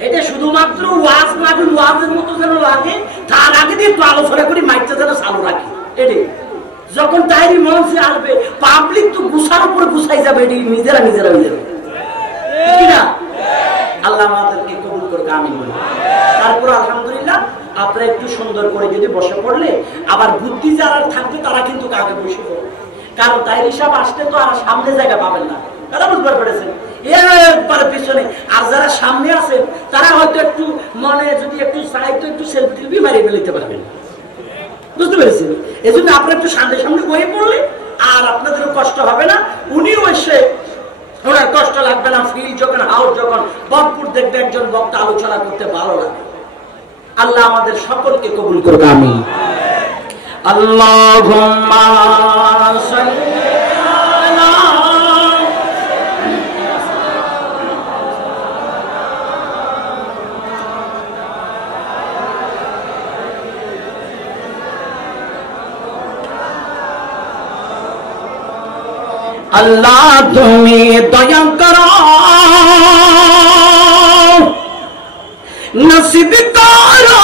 এটা শুধুমাত্র ওয়াজ মাহফিল, ওয়াজের মতো যেন লাগে, তার আগে দিয়ে একটু আলোচনা করি, মাইকটা যেন চালু রাখি। এটি যখন তাহিরি মঞ্চে আসবে, পাবলিক তো গুছার উপরে গুছাই যাবে, এটি নিজেরা নিজেরা হয়ে যাবে, ঠিক না? আল্লাহ আমাদেরকে কবুল করুক, আমিন বলি। তারপর আলহামদুলিল্লাহ, আপনারা একটু সুন্দর করে যদি বসে পড়লে, আবার বুদ্ধি যারা থাকবে তারা কিন্তু আগে বসে পড়বে, কারণ তাহিরি সাহেব আসলে তো আর সামনে জায়গা পাবেন না, কথা বুঝতে পেরেছেন? একবার পিছনে, আর যারা সামনে আছেন তারা হয়তো একটু মনে যদি একটু চাই তো একটু সেলফি মারিয়ে ফেলতে পারবেন, বুঝতে পেরেছেন? এই জন্য আপনারা একটু সামনে সামনে বয়ে পড়লে আর আপনাদেরও কষ্ট হবে না, উনিও এসে ওনার কষ্ট লাগবে না। ফিল যখন, হাউস যখন ভরপুর দেখবে, একজন বক্তা আলোচনা করতে ভালো লাগে। আল্লাহ আমাদের সকলকে কবুল করুক, আমিন। আল্লাহুম্মা সাল্লি আলা আল্লাহ, তুমি দয়া করো, নসিব করো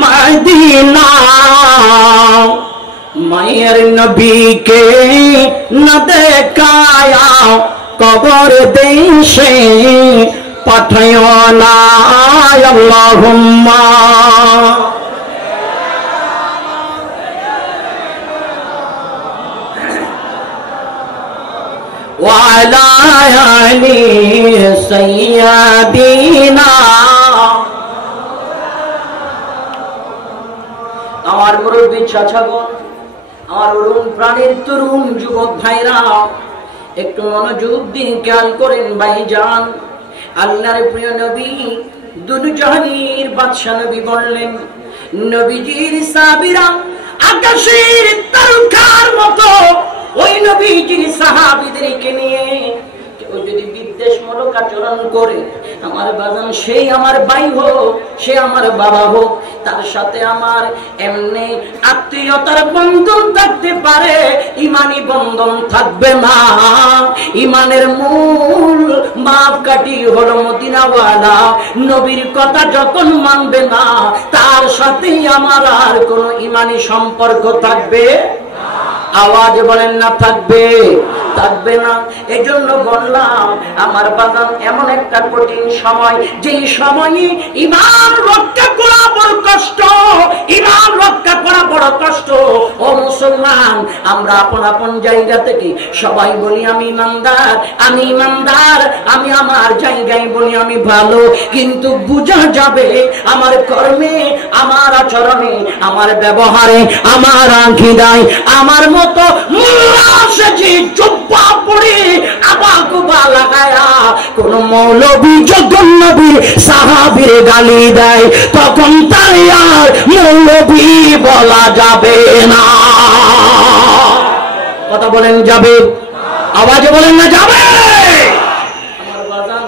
মদিনা, মায়ের নবীকে না দেখায়া কবর দেশে পাঠায়ো না। আল্লাহুম্মা ওয়ালা আলি সাইয়্যিদিনা। আমার মুরব্বী চাচাগণ, আমার অরুণ প্রাণের তরুণ যুবক ভাইরা, একটু মনোযোগ দিয়ে খেয়াল করেন ভাইজান। আল্লাহর প্রিয় নবী, দুনিয়ার বাদশা নবী বললেন, নবীজির সাহাবীরা আকাশের তারকার মতো ওই নবীজির সাহাবীদেরকে নিয়ে কেউ যদি বিদ্বেষমূলক আচরণ করে, আমার বাজান সেই আমার ভাই হোক, সে আমার বাবা হোক, তার সাথে আমার এমনি আত্মীয়তার বন্ধন থাকতে পারে, ইমানি বন্ধন থাকবে না। ইমানের মূল মাপকাঠি হলো মদিনাওয়ালা নবীর কথা যখন মানবে না, তার সাথে আমার আর কোন ইমানি সম্পর্ক থাকবে। আওয়াজ বলেন না, থাকবে? থাকবে না। এই জন্য বললাম আমার বাজান, এমন একটা কঠিন সময়, যেই সময়ে ইমান রক্ষা করা বড় কষ্ট, ইমান রক্ষা করা বড় কষ্ট। ও মুসলমান, আমরা আপন আপন জায়গা থেকে সবাই বলি আমি ইমানদার, আমি ইমানদার, আমি আমার জায়গায় বলি আমি ভালো, কিন্তু বুঝা যাবে আমার কর্মে, আমার আচরণে, আমার ব্যবহারে, আমার আকীদায় আমার মতো মুল্লা সেজে জুব্বা পরে আবা কুবা লাগায়া কোন মৌলবী যখন নবীর সাহাবীর গালি দেয় তখন তার আর মৌলবী বলা যাবে না। কথা বলেন যাবে? আওয়াজে বলেন না যাবে? আমার বাজান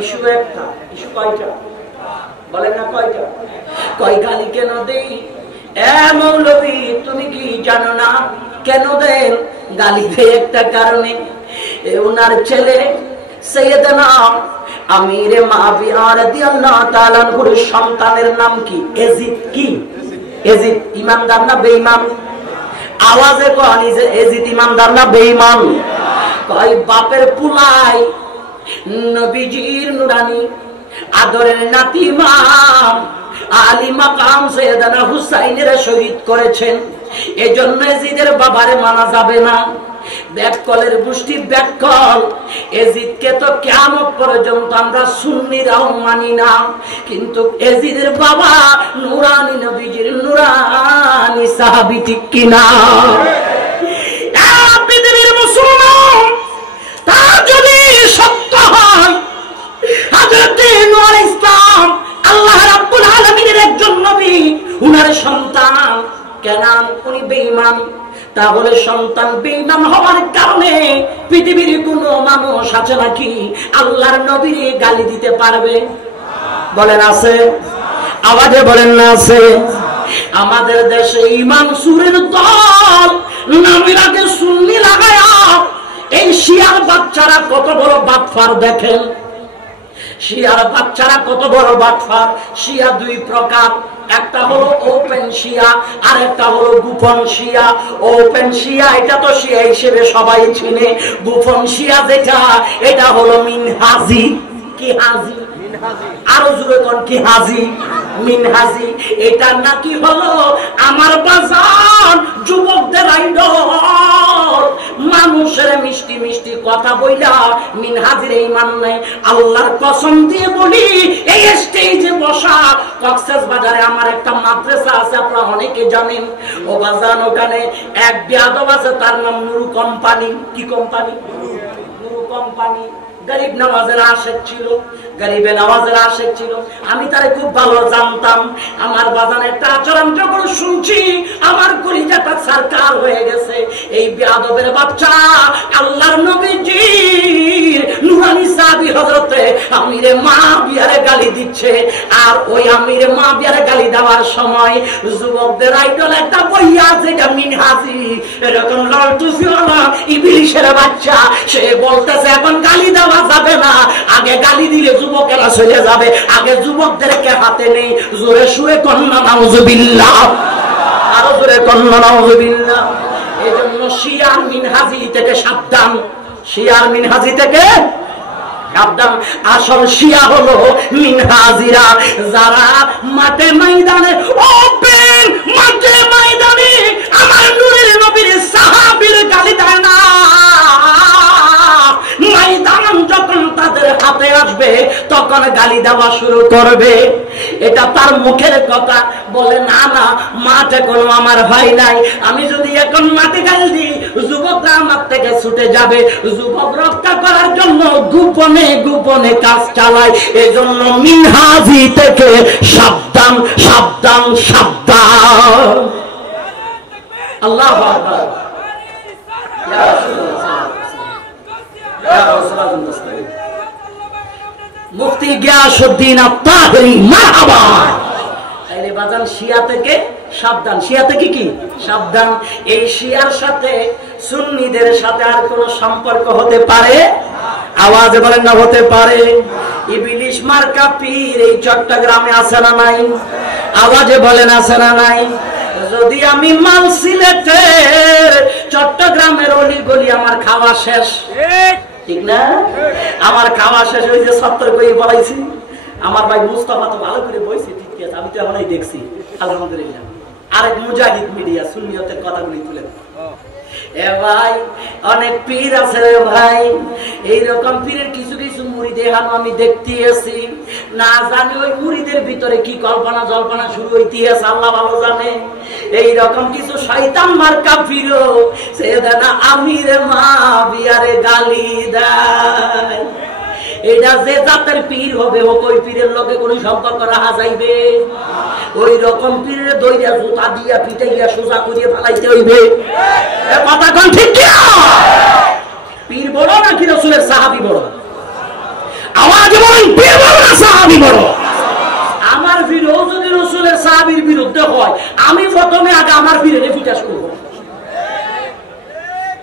ইস্যু একটা, ইস্যু কয়টা বলেন না কয়টা? কয় গালি কেন দেই? মৌলবী তুমি কি জানো না কেন দেন গালি? দেয় একটা কারণে, ওনার ছেলে সাইয়েদনা আমিরে মুআবিয়া রাদিয়াল্লাহু তাআলা আনহুর সন্তানের নাম কি? এজিদ। কি এজিদ? ইমানদার না বেঈমান? আওয়াজে কয় যে এজিদ ইমানদার না বেঈমান? কয় বাপের পুলাই নবীজির নুরানি আদরের নাতি ইমাম আলী মাকাম সাইয়েদনা হুসাইনের শহীদ করেছেন, এজন্য এজিদের বাবারে মানা যাবে না। ব্যাককলের গোষ্ঠী ব্যাককল, এজিদকে তো কিয়ামত পর্যন্ত আমরা সুন্নিরাও মানি না, কিন্তু এজিদের বাবা নুরানি নবীজির নুরানি সাহাবী, ঠিক কিনা? পৃথিবীর মুসলমান তা যদি সত্য হয় হযরত নূহ আলাইহিস সালাম আল্লাহ রাব্বুল আলামিনের একজন নবী, উনার সন্তান কেনান উনি বেঈমান, তাহলে সন্তান বেঈমান হওয়ার কারণে পৃথিবীর কোনো মানুষ আছে নাকি আল্লাহর নবীকে গালি দিতে পারবে? বলেন আছে? আওয়াজে বলেন না আছে? আমাদের দেশে ইমাম সুরের দল নামিরাকে সুন্নি লাগায়া এই শিয়ার বাচ্চারা কত বড় বাটফার দেখেন। শিয়ার বাচ্চারা কত বড় বাটফার। শিয়া দুই প্রকার, একটা হলো ওপেন শিয়া আর একটা হলো গোপন শিয়া। ওপেন শিয়া এটা তো শিয়া হিসেবে সবাই চিনে, গোপন শিয়া যেটা এটা হলো মিনহাজি। কি হাজি? আরো জোরে কোন কি হাজি? মিনহাজি। এটা নাকি হলো আমার বাজার যুবকদের আইডল, মানুষের মিষ্টি মিষ্টি কথা বইলা মিনহাজির ঈমান নাই। আল্লাহর কসম দিয়ে বলি, এই স্টেজে বসা কক্সবাজারে আমার একটা মাদ্রাসা আছে, আপনারা অনেকে জানেন। ও বাজান ওখানে এক বেয়াদব আছে, তার নাম নুরু কোম্পানি। কি কোম্পানি? নুরু কোম্পানি। গরিব নওয়াজের আশেক ছিল, গরিবে নওয়াজের আশেক ছিল। আমি তারে খুব ভালো জানতাম। আমার বাজানের একটা আচরণ যখন শুনছি আমার কলিজাটা সরকার হয়ে গেছে। এই বেয়াদবের বাচ্চা আল্লাহর নবীজির নুরানি সাহাবী হযরতে আমিরে মুআবিয়ারে গালি দিচ্ছে। আর ওই আমিরে মুআবিয়ারে গালি দেওয়ার সময় যুবকদের আইডল একটা বইয়া যেটা মিনহাজি, এরকম লড়তুফিওয়ালা ইবলিশের বাচ্চা, সে বলতেছে এখন গালি দেওয়া যাবে না, আগে গালি দিলে যুবকেরা চলে যাবে, আগে যুবকদেরকে হাতে নেই। জোরে শুয়ে কন্যা নাউজুবিল্লাহ, আরো জোরে কন্যা নাউজুবিল্লাহ। এজন্য শিয়ার মিনহাজি থেকে সাবধান, শিয়ার মিনহাজি থেকে সাবধান। আসল শিয়া হলো মিনহাজিরা, যারা মাঠে ময়দানে, ওপেন মাঠে ময়দানে আমার নূরের নবীর সাহাবীর গালি দেয় না। ময়দান যখন তাদের হাতে আসবে তখন গালি দেওয়া শুরু করবে। এটা তার মুখের কথা। বলে না না, মাঠে কোনো আমার ভাই নাই, আমি যদি এখন মাঠে গালি দিই যুবকরা আমার থেকে ছুটে যাবে। যুবক রক্ষা করার জন্য গোপনে গোপনে কাজ চালায়। এজন্য মিনহাজি থেকে সাবধান, সাবধান, সাবধান। আল্লাহু আকবার। ইয়া রাসূলুল্লাহ, মুফতি গিয়াসউদ্দিন আত-তাহেরি মারহাবা। তাইলে বাজান শিয়া থেকে সাবধান। শিয়া থেকে কি সাবধান? এই শিয়ার সাথে সুন্নিদের সাথে আর কোনো সম্পর্ক হতে পারে? আওয়াজে বলেন না হতে পারে? ইবলিশ মার্কা পীর এই চট্টগ্রামে আছে না নাই? আওয়াজে বলেন আছে না নাই? যদি আমি মাল সিলেটের চট্টগ্রামের অলি গলি আমার খাওয়া শেষ, ঠিক না? আমার খাওয়া শেষ হয়েছে, সত্তর করে বলাইছি। আমার ভাই মুস্তাফা তো ভালো করে বইছে, ঠিক আছে, আমি তো এমনই দেখছি। আলহামদুলিল্লাহ। আরেক মুজাহিদ মিডিয়া সুন্নিয়তের কথাগুলি তুলে এ ভাই, অনেক পীর আছে রে ভাই। এইরকম পীরের কিছু কিছু মুরিদ এখানে আমি দেখতে আছি, না জানি ওই মুরিদের ভিতরে কি কল্পনা জল্পনা শুরু হইতে আছে আল্লাহ ভালো জানে। এইরকম কিছু শয়তান মার্কা পীর সাইয়েদনা আমিরে মুআবিয়ারে গালি দেয়। এটা যে জাতের পীর হবে ওই পীরের লগে কোনো সম্পর্ক রাখা যাইবে? ওই রকম পীরের দইরা জুতা দিয়া পিটাইয়া সোজা করিয়া ফেলাইতে হইবে। কথা কোন ঠিক কি? পীর বড় নাকি রাসূলের সাহাবী বড়? আওয়াজে বলেন, পীর বড় না সাহাবী বড়? আমার পীরও যদি রাসূলের সাহাবীর বিরুদ্ধে হয়, আমি প্রথমে আগে আমার পীরের পিটা শুরু করব।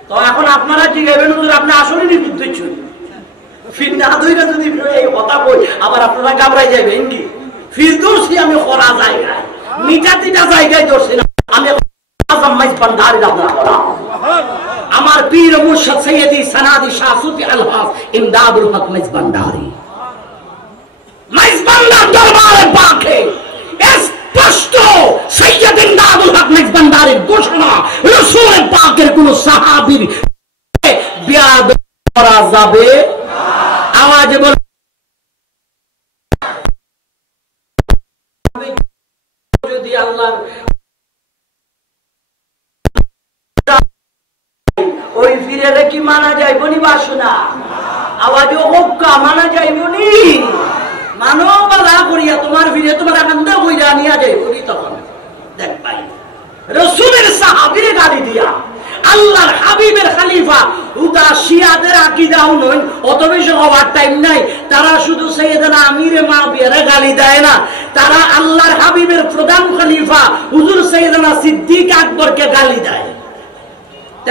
তো এখন আপনারা জিজ্ঞাসা হুজুর আপনি আসলে বিরুদ্ধে ছিলেন, ফির না দুইটা যদি এই কথা বই আবার আপনারা ঘাবড়াই যাবেন কি? ফির দোষী আমি করা জায়গায়, মিটা তিটা জায়গায় দোষী না আমি। আজম মাইজবান্ডারি আপনারা আমার পীর মুর্শিদ সৈয়দি সনাদি শাহ সুফি আলহাজ ইমদাদুল হক মাইজবান্ডারি, মাইজবান্ডার দরবারে পাকে স্পষ্ট সৈয়দ ইমদাদুল হক মাইজবান্ডারির ঘোষণা, রাসূল পাকের কোন সাহাবীর বিয়াদব করা যাবে আওয়াজে বল। যদি আল্লাহর ওই ফিরে কি মানা যাইব নি? বাসনা আওয়াজে হোক্কা মানা যাইব নি? মানো বালা করিয়া তোমার ফিরে তোমার আনন্দে কইরা নিয়া যাইব নি? তখন দেখ ভাই রাসূলের সাহাবীর গালি দিয়া আল্লাহর হাবিবের খলিফা উদা শিয়াদের আকীদাও নয়, অত বেশি হওয়ার টাইম নাই। তারা শুধু সাইয়েদনা আমিরে মুআবিয়ারে গালি দেয় না, তারা আল্লাহর হাবিবের প্রধান খলিফা হুজুর সাইয়েদনা সিদ্দিক আকবরকে গালি দেয়।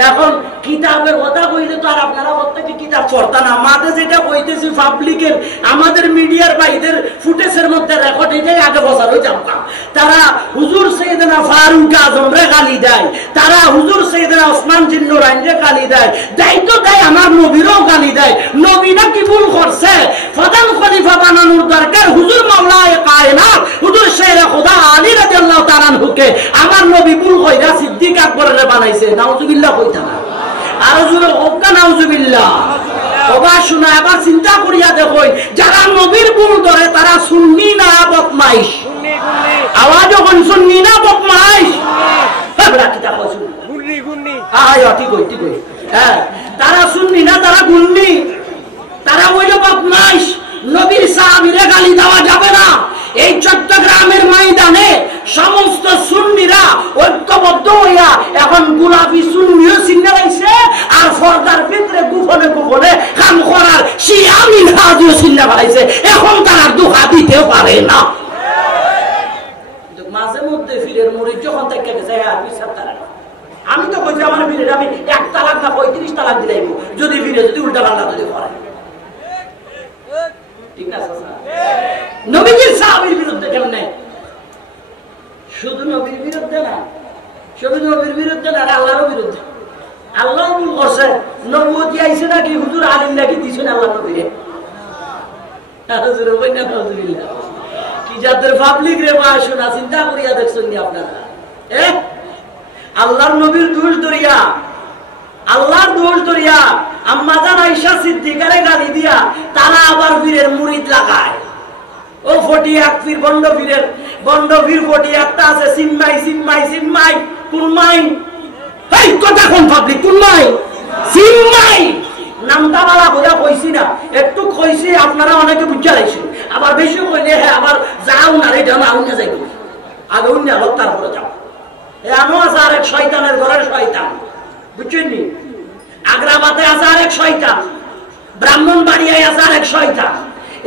এখন কিতাবের কথা কইলে তো আর আপনারা প্রত্যেকে কিতাব পড়তা না। মাঝে যেটা কইতেছি পাবলিকের আমাদের মিডিয়ার ভাইদের ফুটেজের মধ্যে রেকর্ড এটাই আগে বসারও জানতাম। তারা হুজুর সাইয়েদনা ফারুক আজমরে গালি দেয়, তারা হুজুর সাইয়েদনা ওসমান জিন্নুরাইনরে গালি দেয়, দায়িত্ব দেয় আমার নবীরও গালি দেয়। নবী নাকি ভুল করছে, প্রধান খলিফা বানানোর দরকার হুজুর মাওলায়ে কায়নাত হুজুর শেরে খোদা আলী রাদিয়াল্লাহু তাআলা আনহুকে আমার নবী ভুল কইরা সিদ্দিক আকবরের বানাইছে। নাউজুবিল্লাহ কইতা না, আরো জোরে হোক নাউজুবিল্লাহ। ওবা শোনা এবার চিন্তা করিয়া দেখো, যারা নবীর ভুল ধরে তারা সুন্নি না বদমাইশ? আওয়াজ যখন সুন্নি না বদমাইশ? তারা সুন্নি না, তারা গুন্নি, তারা হইল বদমাইশ। নবীর সাহাবীরে গালি দেওয়া যাবে না। এই চট্টগ্রামের ময়দানে সমস্ত সুন্নিরা ঐক্যবদ্ধ হইয়া এখন গোলাপি সুন্নিও চিনে লাইছে, আর ফরদার ভিতরে গোপনে গোপনে কাম করার শিয়া মিনহাজিও চিনে ফেলাইছে। এখন তারা দুঃখা দিতে পারে না। মাঝে মধ্যে ফিরের মুড়ি যখন থেকে গেছে আর বিচার তারা, আমি তো কইছি আমার ফিরে আমি 1 তালাক না 35 তালাক দিলাইব যদি ফিরে যদি উল্টা পাল্টা যদি করে। ঠিক না? নবীজির সাহাবীর বিরুদ্ধে কেমন? শুধু নবীর বিরুদ্ধে না, শুধু নবীর বিরুদ্ধে না, আল্লাহর বিরুদ্ধে। আল্লাহ ভুল করছে, নবুয়তি আইছে নাকি হুজুর আলিম নাকি দিছেন আল্লাহ নবীরে। কি যাদের পাবলিক রে বা শোনা চিন্তা করিয়া দেখছেন নি আপনারা? আল্লাহর নবীর দোষ ধরিয়া, আল্লাহর দোষ ধরিয়া আম্মা জান আয়েশা সিদ্দিকারে গালি দিয়া তারা আবার পীরের মুরিদ লাগায়। ও ফটি এক পীর বন্ড পীর ফটি একটা আছে, সিম্মাই সিম্মাই সিম্মাই কুনমাই। এই কথা কোন পাবলিক? কুনমাই সিম্মাই নামটা বালা বোঝা কইছি না, একটু কইছি আপনারা অনেকে বুঝা লাইছেন। আবার বেশি কইলে হ্যাঁ আবার যাও না রে জানা উনি যাইব, আগে উনি আলো তারপরে যাও। এমন আছে আরেক শয়তানের ঘরের শয়তান, বুঝছেন নি? আগ্রাবাদে আছে আরেক শয়তান, ব্রাহ্মণবাড়িয়ায় আছে আরেক শয়তান।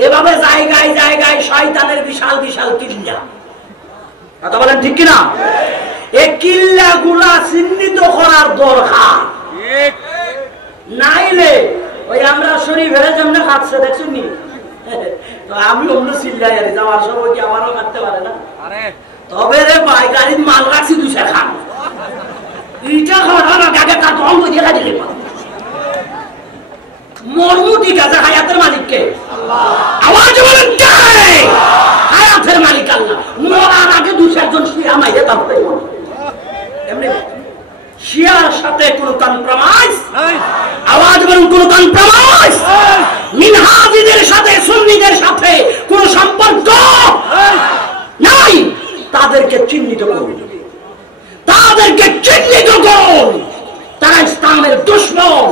এভাবে জায়গায় জায়গায় শয়তানের বিশাল বিশাল কিল্লা। কথা বলেন ঠিক কিনা? এই কিল্লা গুলা চিহ্নিত করার দরকার, নাইলে ওই আমরা শরীফের যেমন খাচ্ছে দেখছেন নি, তো আমি অন্য চিল্লাই আর যাওয়ার সময় কি আমারও খাটতে পারে না? তবে রে ভাই গাড়ির মাল রাখছি 200 খান, এইটা খাওয়া না আগে তার দম করে দেখা দিলে মর্মু ঠিক আছে। হায়াতের মালিককে আওয়াজ বলেন কে? হায়াতের মালিক আল্লাহ। মরার আগে 200 জন শিয়া মাইরে তারপরে এমনি শিয়ার সাথে কোন কম্প্রোমাইজ? আওয়াজ বলুন কোন কম্প্রোমাইজ? মিনহাজিদের সাথে সুন্নিদের সাথে কোন সম্পর্ক নাই। তাদেরকে চিহ্নিত করুন, তাদেরকে চিহ্নিত করুন। তারা ইসলামের দুশমন,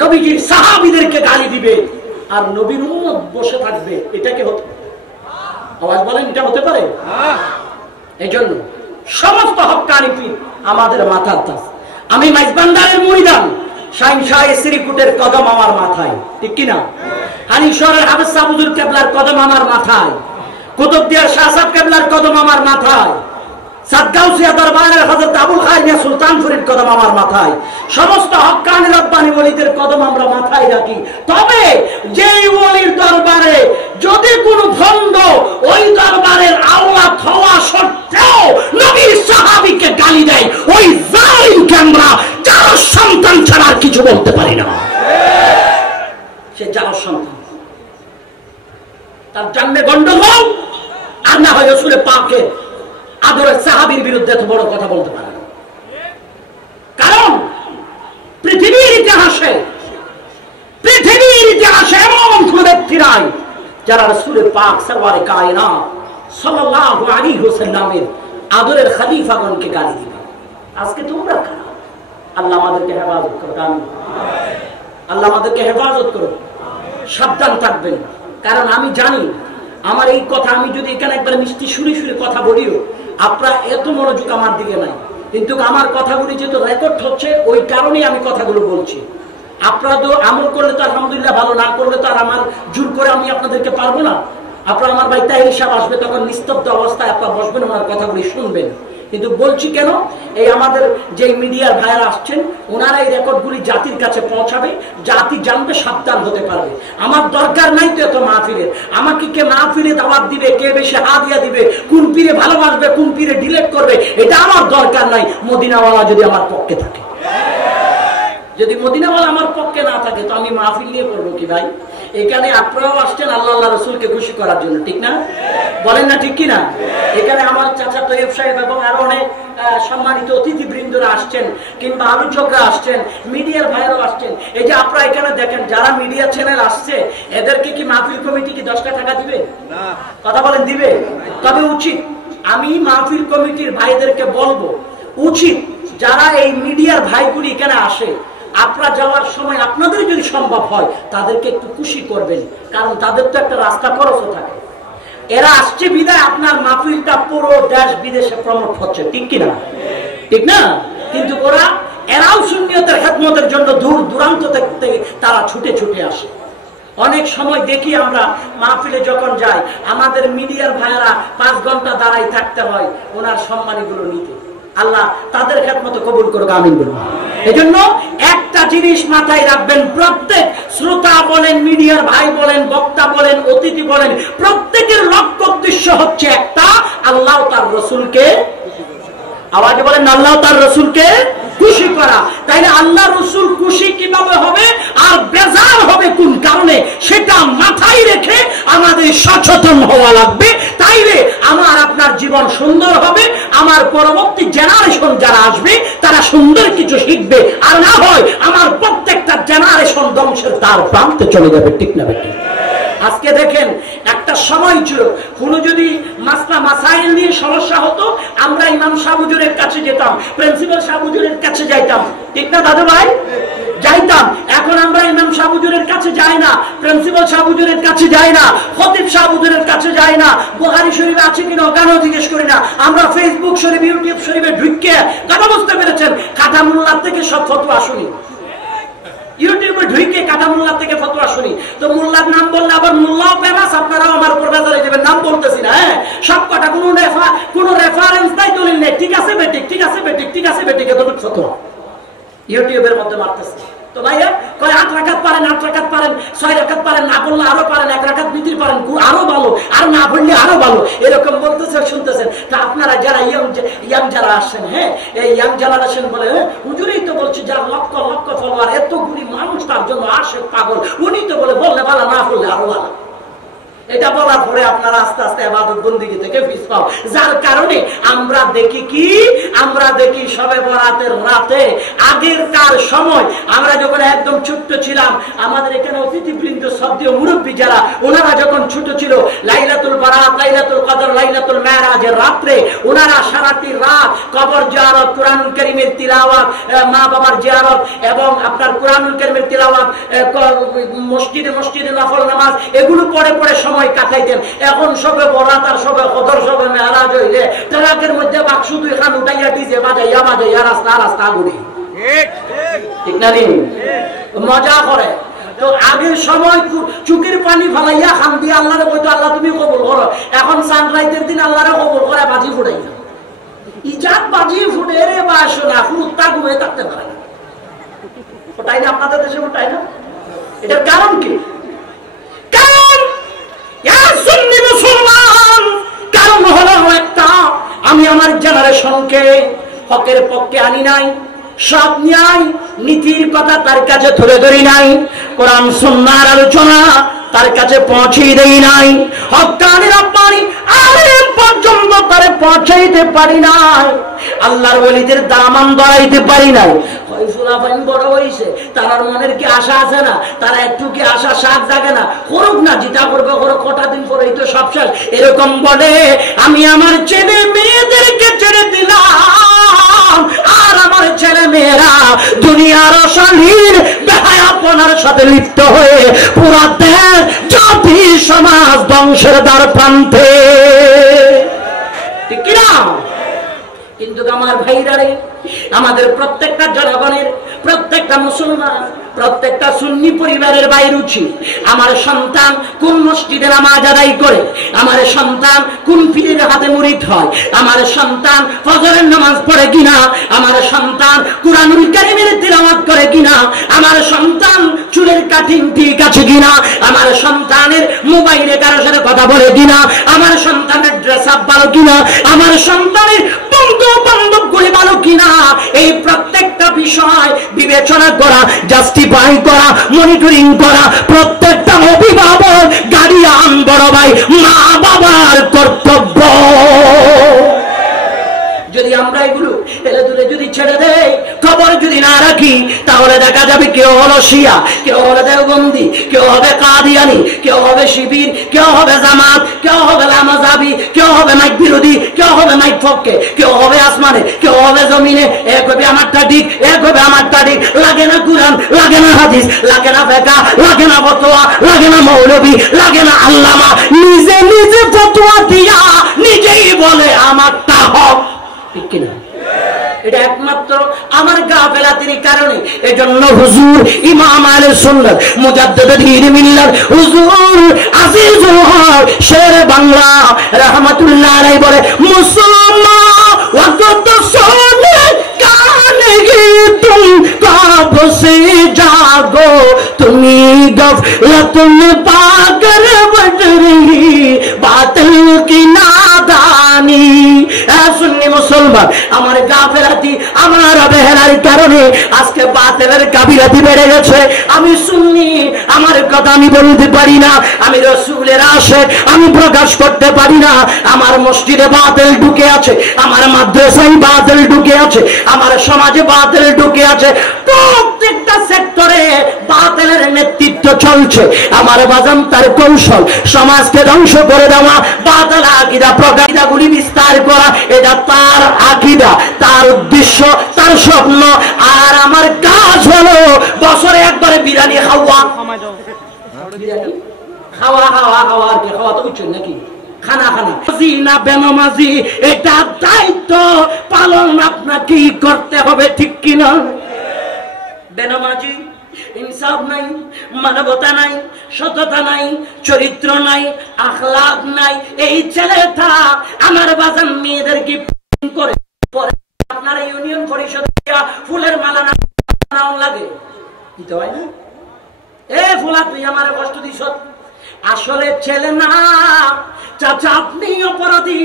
নবীজির সাহাবীদেরকে গালি দিবে, আর নবীর উম্মত বসে থাকবে, এটা কি হতে? আওয়াজ বলেন, এটা হতে পারে? এই জন্য সমস্ত হক্কানি পীর আমাদের মাথার তাজ। আমি মাইজবান্ডারের মুরিদান, শাহিন শাহ শ্রীকুটের কদম আমার মাথায়, ঠিক কিনা? হানিশ্বরের হাফেজ সাহেব হুজুর কেবলার কদম আমার মাথায়, কুতুবদিয়ার শাহ সাহেব কেবলার কদম আমার মাথায়, সাতগাউসিয়া দরবারের হযরত আবুল খায়র সুলতান ফরিদ কদম আমার মাথায়। সমস্ত হক্কানি রব্বানি ওলিদের কদম আমরা মাথায় রাখি। তবে যেই ওলির দরবারে যদি কোনো ভণ্ড ওই দরবারের আওলাদ হওয়া সত্ত্বেও নবীর সাহাবীকে গালি দেয়, ওই জালিমকে আমরা যার সন্তান ছাড়া আর কিছু বলতে পারি না। সে যার সন্তান, তার জন্মে গন্ডগোল, আর না হয় রাসূল পাকের আদরের সাহাবীর বিরুদ্ধে এত বড় কথা বলতে পারে না। কারণ পৃথিবীর ইতিহাসে এমন কোন ব্যক্তি নাই যারা রাসূল পাক সরওয়ারে কায়নাত সাল্লাল্লাহু আলাইহি ওয়াসাল্লামের আদরের খলিফাগণকে গালি দিবে। আজকে তোমরা কারা? আল্লাহ আমাদেরকে হেফাজত করো, আল্লাহ আমাদেরকে হেফাজত করো। সাবধান থাকবেন, কারণ আমি জানি আমার এই কথা আমি যদি এখানে একবার মিষ্টি সুরে সুরে কথা বলিও, আপনারা এত মনোযোগ আমার দিকে নাই, কিন্তু আমার কথাগুলি যেহেতু রেকর্ড হচ্ছে ওই কারণেই আমি কথাগুলো বলছি। আপনারা তো আমল করলে তো আলহামদুলিল্লাহ ভালো, না করলে তো আর আমার জোর করে আমি আপনাদেরকে পারবো না। আপনারা আমার বাড়িতে হিসাব আসবে, তখন নিস্তব্ধ অবস্থায় আপনারা বসবেন, ওনার কথাগুলি শুনবেন। কিন্তু বলছি কেন, এই আমাদের যে মিডিয়ার ভাইরা আসছেন, ওনারা এই রেকর্ডগুলি জাতির কাছে পৌঁছাবে, জাতি জানবে, সাবধান হতে পারবে। আমার দরকার নাই তো এত মাহফিলের। আমাকে কে মাহফিলে দাওয়াত দিবে, কে বেশি হাদিয়া দিবে, কোন পীরে ভালোবাসবে, কোন পীরে ডিলেট করবে, এটা আমার দরকার নাই। মদিনাওয়ালা যদি আমার পক্ষে থাকে, যদি মদিনাওয়ালা আমার পক্ষে না থাকে, তো আমি মাহফিল নিয়ে করবো কি ভাই? এখানে আপনারাও আসছেন আল্লাহ আল্লাহ রসুলকে খুশি করার জন্য, ঠিক না? বলেন না ঠিক কিনা? এখানে আমার চাচা তৈয়ব সাহেব এবং আরো অনেক সম্মানিত অতিথিবৃন্দরা আসছেন, কিংবা আলোচকরা আসছেন, মিডিয়ার ভাইরাও আসছেন। এই যে আপনারা এখানে দেখেন, যারা মিডিয়া চ্যানেল আসছে, এদেরকে কি মাহফিল কমিটি কি 10 টাকা দিবে? কথা বলেন, দিবে? তবে উচিত, আমি মাহফিল কমিটির ভাইদেরকে বলবো, উচিত যারা এই মিডিয়ার ভাইগুলি এখানে আসে, আপনারা যাওয়ার সময় আপনাদের যদি সম্ভব হয় তাদেরকে একটু খুশি করবেন, কারণ তাদের তো একটা রাস্তা খরচও থাকে। এরা আসছে বিদায় আপনার মাহফিলটা পুরো দেশ বিদেশে প্রমোট হচ্ছে, ঠিক কিনা? ঠিক না? কিন্তু এরাও সুন্নিয়তের খেদমতের জন্য দূর দূরান্ত থেকে তারা ছুটে ছুটে আসে। অনেক সময় দেখি আমরা মাহফিলে যখন যাই, আমাদের মিডিয়ার ভাইয়েরা 5 ঘন্টা দাঁড়াই থাকতে হয় ওনার সম্মানীগুলো নিতে। আল্লাহ তাদের খেদমত কবুল করুক, আমিন বলুন। এজন্য একটা জিনিস মাথায় রাখবেন, প্রত্যেক শ্রোতা বলেন, মিডিয়ার ভাই বলেন, বক্তা বলেন, অতিথি বলেন, প্রত্যেকের লক্ষ্য উদ্দেশ্য হচ্ছে একটা, আল্লাহ তার রসুলকে, আওয়াজে বলেন, আল্লাহ তার রসুলকে খুশি করা। তাইলে আল্লাহ রসুল খুশি কিভাবে হবে আর বেজার হবে কোন কারণে, সেটা মাথায় রেখে আমাদের সচেতন হওয়া লাগবে। তাইলে আমার আপনার জীবন সুন্দর হবে, আমার পরবর্তী জেনারেশন যারা আসবে তারা সুন্দর কিছু শিখবে, আর না হয় আমার প্রত্যেকটা জেনারেশন ধ্বংসের দ্বার প্রান্তে চলে যাবে, ঠিক না বেটি? আজকে দেখেন, একটা সময় ছিল কোনো যদি মাসলা মাসাইল নিয়ে সমস্যা হতো, আমরা ইমাম সাহেব হুজুরের কাছে যেতাম, প্রিন্সিপাল সাহেব হুজুরের কাছে যাইতাম, ঠিক না দাদু ভাই? যাইতাম। এখন আমরা ইমাম সাহেব হুজুরের কাছে যাই না, প্রিন্সিপাল সাহেব হুজুরের কাছে যাই না, খতিব সাহেব হুজুরের কাছে যাই না, বুখারী শরীফ আছে কিনা ওখানেও জিজ্ঞেস করি না। আমরা ফেসবুক শরীফ, ইউটিউব শরীফে ঢুকে, কথা বুঝতে পেরেছেন, কাটা মোল্লার থেকে সব ফতোয়া শুনি, ইউটিউবে ঢুকে কাটা মোল্লা থেকে ফতোয়া শুনি। তো মোল্লার নাম বললে আবার মোল্লাও ফেমাস, আপনারাও আমার উপর বেজার হয়ে যাবেন, নাম বলতেছি না। হ্যাঁ, সব কটা কোনো রেফারেন্স নাই, দলিল নেই, ঠিক আছে বেটিক, ঠিক আছে বেটিক, ঠিক আছে বেটিক, এতটুকু ফতোয়া ইউটিউবের মধ্যে মারতেছে। তো ভাইয়া কয় 8 রাকাত পারেন, 8 রাকাত পারেন, 6 রাকাত পারেন, না বললে আরো পারেন, 1 রাকাত বিতির পারেন, আরো ভালো, আর না পড়লে আরো ভালো, এরকম বলতেছে, শুনতেছেন। তা আপনারা যারা ইয়াং যারা আসছেন, হ্যাঁ, এই ইয়াং জেনারেশন বলে, হুজুরই তো বলছে যার লক্ষ লক্ষ ফলোয়ার, এতগুলি মানুষ তার জন্য আসে পাগল, উনি তো বললে ভালো, না বললে আরো ভালো। এটা বলার পরে আপনারা আস্তে আস্তে ইবাদত বন্দেগী থেকে পিছ পাও, যার কারণে আমরা দেখি শবে বরাতের রাতে, আগেরকার সময় আমরা যখন একদম ছোট্ট ছিলাম, আমাদের এখানে অতিথিবৃন্দ, সদ্য মুরব্বী যারা, ওনারা যখন ছোট ছিল, লাইলাতুল বারাত রাত লাইলাতুল কদর, লাইলাতুল মেরাজের রাত্রে ওনারা সারাটি রাত কবর জিয়ারত, কুরআনুল কারীমের তিলাওয়াত, মা বাবার জিয়ারত এবং আপনার কুরআনুল কারীমের তিলাওয়াত, মসজিদে মসজিদে নফল নামাজ এগুলো পড়ে পড়ে সময় কাটাইতেন। এখন সবে বরাত আর সবে কদর সবে মেরাজ হইলে ট্রাকের মধ্যে বাক্স দুই খান উঠাইয়া ডিজে বাজাইয়া বাজাইয়া রাস্তা রাস্তা ঘুরি, ঠিক না? মজা করে। তো আগের সময় চুকির পানি ফালাইয়া খান দিয়ে আল্লাহরে বলতো আল্লাহ তুমি কবুল করো। এখন সানরাইজের দিন আল্লাহরে কবুল করে বাজি ফুটাই না। ইজাত বাজি ফুটে রে বাসো না, কুত্তা ঘুমে থাকতে পারে না। ফুটাই না আপনাদের দেশে, ফুটাই না। এটার কারণ কি? কারণ সুন্নি মুসলমান, কারণ হলো একটা, আমি আমার জেনারেশনকে হকের পক্ষে আনি নাই, সব ন্যায় নীতির কথা তার কাছে তুলে ধরি নাই, কোরআন সুন্নাহর আলোচনা তার কাছে পৌঁছে দেই নাই, হক্কানি রব্বানি আলেম পর্যন্ত তারে পৌঁছাইতে পারি নাই, আল্লাহর ওলিদের দামান ধরাইতে পারি নাই। ফুলাফাইন বড় হইছে, তার মনের কি আশা আছে না? তারা একটু কি আশা শাক জাগে না? করুক না, যেটা করবে করুক, কটা দিন পরেই তো সব শেষ। এরকম বলে আমি আমার ছেলে মেয়েদেরকে ছেড়ে দিলাম, আর আমার ছেলে মেয়েরা দুনিয়ার অশালীন বেহায়াপনার সাথে লিপ্ত হয়ে পুরা দেশ জাতি সমাজ ধ্বংসের দ্বার প্রান্তে, ঠিক কিনা? কিন্তু আমার ভাইরা রে, আমাদের প্রত্যেকটা জনগণের, প্রত্যেকটা মুসলমান, প্রত্যেকটা সুন্নি পরিবারের বাইর উচিত আমার সন্তান কোন মসজিদে নামাজ আদায় করে, আমার সন্তান কোন পীরের হাতে মুরিদ হয়, আমার সন্তান ফজরের নামাজ পড়ে কিনা, আমার সন্তান কুরআনুল কারীমের তিলাওয়াত করে কিনা, আমার সন্তান চুলের কাটিং ঠিক আছে কিনা, আমার সন্তানের মোবাইলে কারোর সাথে কথা বলে কিনা, আমার সন্তানের ড্রেস আপ ভালো কিনা, আমার সন্তানের বন্ধু বান্ধব করে ভালো কিনা, এই প্রত্যেকটা বিষয় বিবেচনা করা, জাস্টিফাই করা, মনিটরিং করা প্রত্যেকটা অভিভাবক, গার্ডিয়ান, বড় ভাই, মা বাবার কর্তব্য। যদি আমরা এগুলো এলে দূরে যদি ছেড়ে দেই, খবর যদি না রাখি, তাহলে দেখা যাবে কেউ হলো শিয়া, কেউ হলো দেওবন্দি, কেউ হবে কাদিয়ানি, কেউ হবে শিবির, কেউ হবে জামাত, কেউ হবে লামাজাবি, কেউ হবে মাইক বিরোধী, কেউ হবে মাইক পক্ষে, কেউ হবে আসমানে, কেউ হবে জমিনে। এক হবে আমারটা ঠিক, এক হবে আমারটা ঠিক। লাগে না কুরআন, লাগে না হাদিস, লাগে না ফিকহ, লাগে না ফতোয়া, লাগে না মৌলবী, লাগে না আল্লামা, নিজে নিজে ফতোয়া দিয়া নিজেই বলে আমারটা হক, ঠিক কিনা? এটা একমাত্র আমার গাফেলাতির কারণে। এজন্য হুজুর ইমাম আহলে সুন্নাত মুজাদ্দিদ দ্বীন মিল্লাত হুজুর আজিজুল হক শের বাংলা রাহমাতুল্লাহ আলাইহি বলে, মুসলমান ওয়াক্ত সোনে কানে কি তুম কব সে জাগো, তুমি গফলত মে পাগল বজ রহি বাতিল কি নাদানি। সুন্নি মুসলমান, আমার গাফেলাতি, আমার অবহেলার কারণে আজকে বাতিলের কাবিরাতি বেড়ে গেছে। আমি সুন্নি, আমার কথা আমি বলতে পারি না, আমি রাসূলের আশিক আমি প্রকাশ করতে পারি না। আমার মসজিদে বাতিল ঢুকে আছে, আমার মাদ্রাসায় বাতিল ঢুকে আছে, আমার সমাজে বাতিল ঢুকে আছে, প্রত্যেকটা সেক্টরে বাতিলের নেতৃত্ব চলছে। আমার বাজান তার কৌশল সমাজকে ধ্বংস করে দেওয়া, বাতিল আকীদা প্রকাশগুলি বিস্তার করা, এটা তার আকীদা, তার উদ্দেশ্য, তার স্বপ্ন। আর আমার কাজ হলো বছরে একবারে বিরিয়ানি খাওয়া, খাওয়া খাওয়া খাওয়া, আর কি খাওয়া তো বুঝছেন নাকি? খানা খানা না বেনামাজি, এটা দায়িত্ব পালন আপনাকেই করতে হবে, ঠিক কিনা? বেনামাজি, ইনসাফ নাই, মানবতা নাই, সততা নাই, চরিত্র নাই, আখলাক নাই, এই ছেলেটা আমার বাজান মেয়েদেরকে করে আপনার ইউনিয়ন পরিষদ ফুলের মালা না লাগে দিতে হয় না? এ ফুলা তুই আমার কষ্ট দিস, আসলে ছেলে না চাচা, আপনি অপরাধী।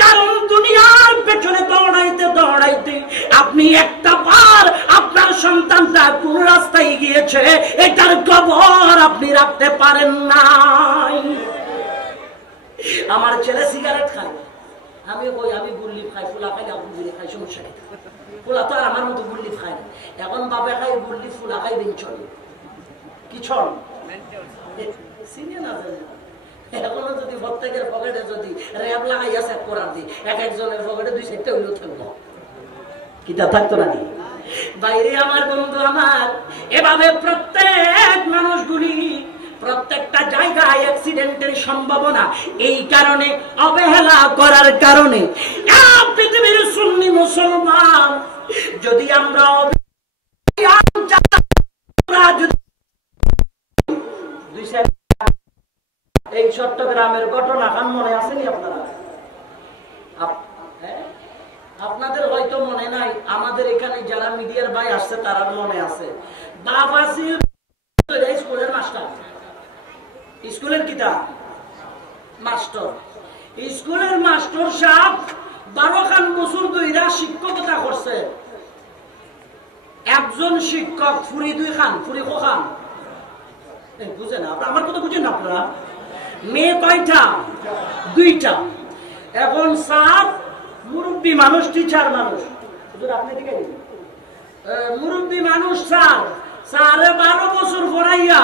কারণ দুনিয়ার পেছনে দৌড়াইতে দৌড়াইতে আপনি একটা বার আপনার সন্তানটা কোন রাস্তায় গিয়েছে এটার খবর আপনি রাখতে পারেন নাই। আমার ছেলে সিগারেট খায়, আমি কই আমি গুল্লিপ খাই, ফুলা খাই, আপনি গুলি খাই, সমস্যা নেই। ফুলা তো আর আমার মতো গুল্লিপ খায় না। এখন বাবা খাই গুল্লিপ, ফুলা খাই বেঞ্চল, কি ছল সিনিয়র না এখনো যদি প্রত্যেকের পকেটে যদি র্যাব লাগাইয়া চেক করার দিই, এক একজনের পকেটে 2-4টা হইলেও থাকবো, কিতা থাকতো না? বাইরে আমার বন্ধু আমার, এভাবে প্রত্যেক মানুষগুলি প্রত্যেকটা জায়গায় অ্যাক্সিডেন্টের সম্ভাবনা, এই কারণে অবহেলা করার কারণে পৃথিবীর সুন্নি মুসলমান যদি আমরা এই চট্টগ্রামের ঘটনা কান মনে আসেনি আপনারা? আপনাদের হয়তো মনে নাই, আমাদের এখানে যারা মিডিয়ার ভাই আসছে তারা মনে আছে। বাবা স্কুলের মাস্টার, স্কুলের কিতা মাস্টার, স্কুলের মাস্টার সাহেব 12 বছর ধরে শিক্ষকতা করছে। একজন শিক্ষক ফুরি 2 খান, ফুরি খান, বুঝেন না? আমার কথা বুঝেন না আপনারা? মেয়ে কয়টা? 2টা। এখন স্যার মুরব্বী মানুষ, টিচার মানুষ, আপনি মুরব্বী মানুষ স্যার, স্যারে 12 বছর পড়াইয়া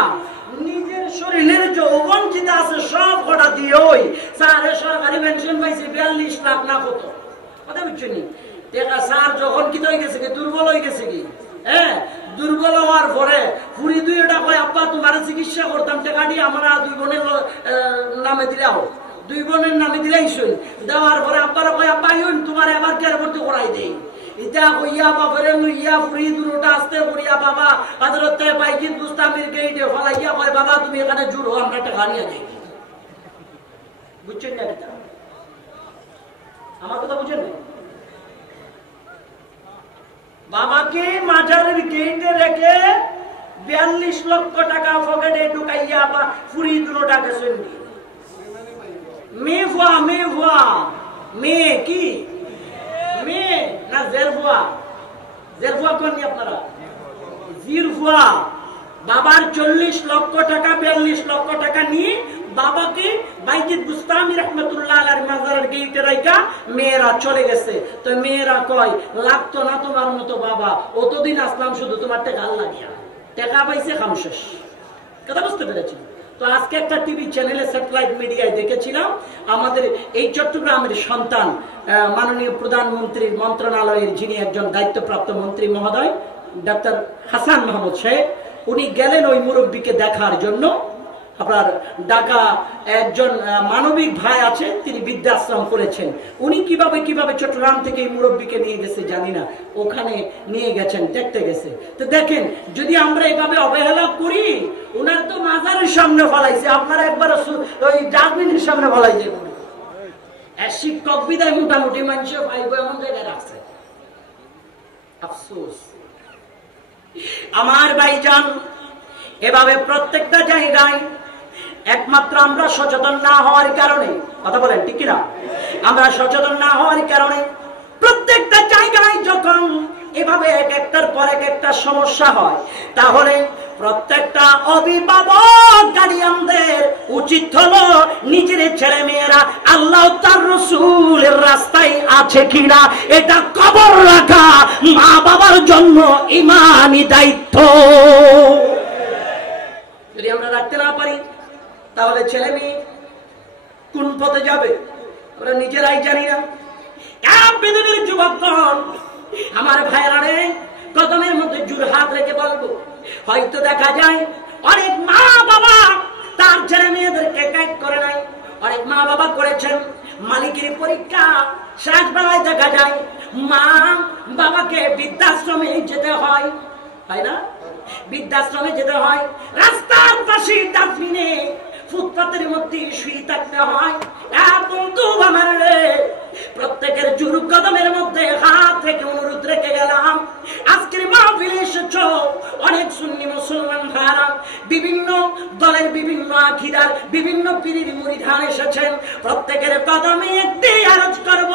নিজের শরীরের যৌবন যেটা আছে সব কটা দিয়ে ওই স্যারের সরকারি পেনশন পাইছে 42 লাখ না কত, কথা বুঝছেন? দেখা স্যার যখন কি হয়ে গেছে কি, দুর্বল হয়ে গেছে কি, হ্যাঁ দুর্বল হওয়ার পরে ফুরি 2টা কয় আব্বা তোমার চিকিৎসা করতাম, টাকা দিয়ে আমরা 2 বোনের নামে দিলাও, 2 বোনের নামে দিলাই শুন, দেওয়ার পরে আব্বারা কয় আব্বা তোমার এবার কেয়ার ভর্তি করাই দেই। ইটা কইয়া বাপের লইয়া ফুরি 2টা আসতে করিয়া বাবা হযরত বাইজিদ বুস্তামির গেইটে ফলাইয়া কয় বাবা তুমি এখানে জুড়ো, আমরা টাকা নিয়ে যাই। বুঝছেন না? আমার কথা বুঝেন না? বাবাকে মাজারের গেইটে রেখে 42 লক্ষ টাকা পকেটে ঢুকাইয়া বা ফুরি 2টাকে শুনবি। মেয়ে কি মেয়ে না জেরফুয়া? জেরফুয়া কোন আপনারা? জিরফুয়া। বাবার 40 লক্ষ টাকা 42 লক্ষ টাকা নিয়ে বাবাকে বাইজিদ বুস্তামি রহমাতুল্লাহ আলাইহির মাজারের গেইটে রাইখা মেয়েরা চলে গেছে। তো মেয়েরা কয় লাগতো না তোমার মতো বাবা, অতদিন আসলাম শুধু তোমার টাকা লাগিয়া, টাকা পাইছে খাম শেষ। কথা বুঝতে পেরেছি? তো আজকে একটা টিভি চ্যানেলে স্যাটেলাইট মিডিয়ায় দেখেছিলাম আমাদের এই চট্টগ্রামের সন্তান মাননীয় প্রধানমন্ত্রীর মন্ত্রণালয়ের যিনি একজন দায়িত্বপ্রাপ্ত মন্ত্রী মহোদয় ডাক্তার হাসান মাহমুদ সাহেব, উনি গেলেন ওই মুরব্বীকে দেখার জন্য। আপনার ঢাকা একজন মানবিক ভাই আছে, তিনি বৃদ্ধাশ্রম করেছেন। উনি কিভাবে চট্টগ্রাম থেকে এই মুরব্বীকে নিয়ে গেছে জানি না, ওখানে নিয়ে গেছেন, দেখতে গেছে। তো দেখেন যদি আমরা এইভাবে অবহেলা করি, ওনার তো মাজারের সামনে ফলাইছে, আপনারা একবার ওই ডাস্টবিনের সামনে ফলাই যাবে। শিক্ষক বিদায় মোটামুটি মানুষ পাইব এমন জায়গায় রাখছে। আফসোস আমার ভাইজান, এভাবে প্রত্যেকটা জায়গায় একমাত্র আমরা সচেতন না হওয়ার কারণে, কথা বলেন ঠিক কিনা, আমরা সচেতন না হওয়ার কারণে প্রত্যেকটা জায়গায় যখন এভাবে এক একটার পর এক একটা সমস্যা হয়, তাহলে প্রত্যেকটা অভিভাবক গার্ডিয়ানদের উচিত হলো নিজের ছেলে মেয়েরা আল্লাহ তার রাসূলের রাস্তায় আছে কিনা এটা খবর রাখা মা বাবার জন্য ঈমানি দায়িত্ব। যদি আমরা রাখতে না পারি তাহলে ছেলে মেয়ে কোন পথে যাবে ওরা নিজেরাই জানি না। পৃথিবীর যুবকগণ আমার ভাইরা রে, কদমের মধ্যে জোর হাত রেখে বলবো, হয়তো দেখা যায় অনেক মা বাবা তার ছেলে মেয়েদেরকে গাইড করে নাই, অনেক মা বাবা করেছেন মালিকের পরীক্ষা। শেষ বেলায় দেখা যায় মা বাবাকে বৃদ্ধাশ্রমে যেতে হয়, তাই না? বৃদ্ধাশ্রমে যেতে হয়, রাস্তার পাশে ডাস্টবিনে ফুটপাতের মধ্যে শুয়ে থাকতে হয়। বন্ধু আমার রে, প্রত্যেকের জোর কদমের মধ্যে হাত রেখে অনুরোধ রেখে গেলাম, আজকের মাহফিলে এসেছো অনেক সুন্নি মুসলমান ভাইরা, বিভিন্ন দলের বিভিন্ন আকীদার বিভিন্ন পীরের মুরিদান এসেছেন, প্রত্যেকের কদমে একটি আরজ করব,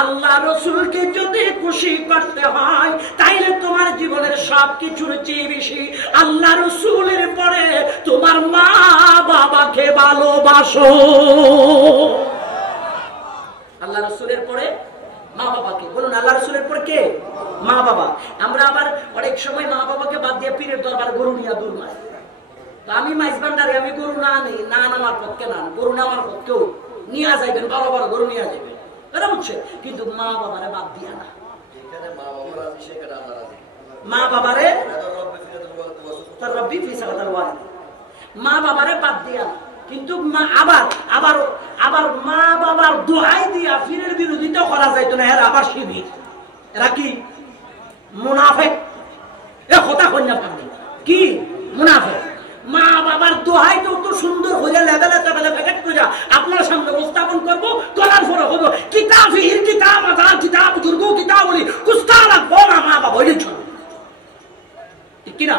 আল্লাহ রসুলকে যদি খুশি করতে হয় তাইলে তোমার জীবনের সবকিছুর চেয়ে বেশি আল্লাহ রসুলের পরে তোমার মা বাবাকে ভালোবাসো। আল্লাহ রসুলের পরে মা বাবাকে, বলুন আল্লাহ রসুলের পরে কে? মা বাবা। আমরা আবার অনেক সময় মা বাবাকে বাদ দিয়ে পীরের দরবার গরু নিয়ে দূর মারি, আমি মাইজবান্ডারে আমি গরু না নেই, না নামার পক্ষে না, গরু নামার পক্ষেও নিয়ে যাইবেন, বড় বড় গরু নিয়ে যাবেন, এটা বুঝছে। কিন্তু মা বাবারে বাদ দিয়া না, মা বাবারে মা বাবারে বাদ দিয়া না। কিন্তু আবার আবার আবার মা বাবার দোহাই দিয়া ফিরের বিরোধিতা করা যাইতো না, এরা আবার শিবির, এরা কি মুনাফেক, এ কথা কন্যা পাবনি কি মুনাফেক। মা বাবার দোহাই তো সুন্দর হয়ে লেভেলে লেভেলে প্যাকেট করে আপনার সামনে উপস্থাপন করবো, করার পরে হবো কিতাব হির কিতাব আজান কিতাব বুজুর্গ কিতাব বলি কুস্তা লাগবো না, মা বাবা হইলে চলো, ঠিক কিনা?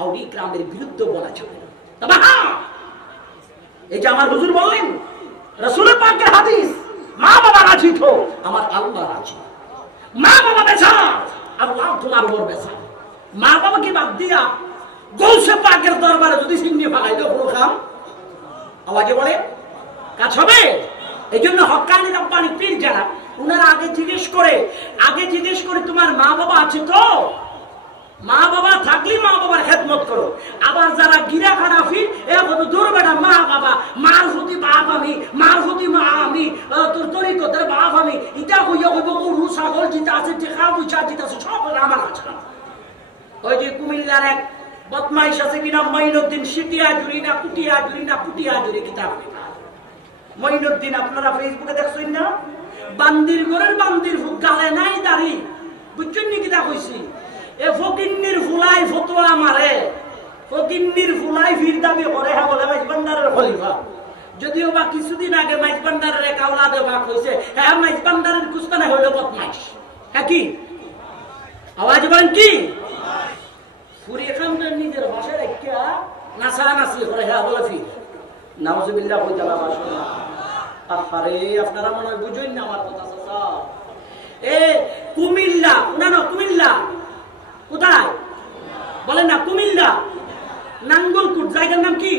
আউরি গ্রামের বিরুদ্ধে বলা চলে। তবে হ্যাঁ, এই যে আমার হুজুর বললেন রাসূলের পাকের হাদিস, মা বাবা রাজি তো আমার আল্লাহ রাজি। মা বাবা বেচা আল্লাহ তোমার উপর বেচা। মা বাবাকে বাদ দিয়া গৌসে পাকের দরবারে যদি সিন্নি ফাঁকাই তো কোনো কাম আওয়াজে বলে কাজ হবে। এই জন্য হক্কানি রব্বানি পীর যারা, উনারা আগে জিজ্ঞেস করে তোমার মা বাবা আছে তো? মা বাবা থাকলে মা বাবার খেদমত করো। আবার যারা গিরা খারাপি এখন দূর বেটা মা বাবা, মার প্রতি বাপ আমি, মার প্রতি মা আমি, তোর তরিকতের বাপ আমি, ইটা কইয়া কইব গরু ছাগল জিতা আছে, টেকা পয়সা জিতা আছে, সব আমার আছে। ওই যে কুমিল্লার এক বদমাইশ আছে কিনা মঈনুদ্দিন, সিটিয়া জুড়ি না পুটিয়া জুড়ি না পুটিয়া জুড়ি কিতাব মঈনুদ্দিন, আপনারা ফেসবুকে দেখছেন না? বান্দির ঘরের বান্দির গালে নাই দাড়ি, বুঝছেন নি কিতা কইছি? এ ফকিন্নির ফুলাই ফতোয়া মারে, ফকিন্নির ফুলাই ফির দাবি করে, হ্যাঁ বলে মাইজবান্ডারের খলিফা। যদিও বা কিছুদিন আগে মাইজবান্ডারের এক আওলাদে বাক হয়েছে, হ্যাঁ মাইজবান্ডারের কুস্তানা হইল বদমাইশ। হ্যাঁ কি আওয়াজ বলেন কি? ফুরি খামটার নিজের ভাষায় একটা নাচা নাচি করে, হ্যাঁ বলে ফির নাউজুবিল্লাহ কইতা বাবা শোনা। আরে আপনারা মনে হয় বুঝুন না আমার কথা। চাচা এ কুমিল্লা না, না কুমিল্লা কোথায় বলেন না? কুমিল্লা নাঙ্গলকুট, জায়গার নাম কি?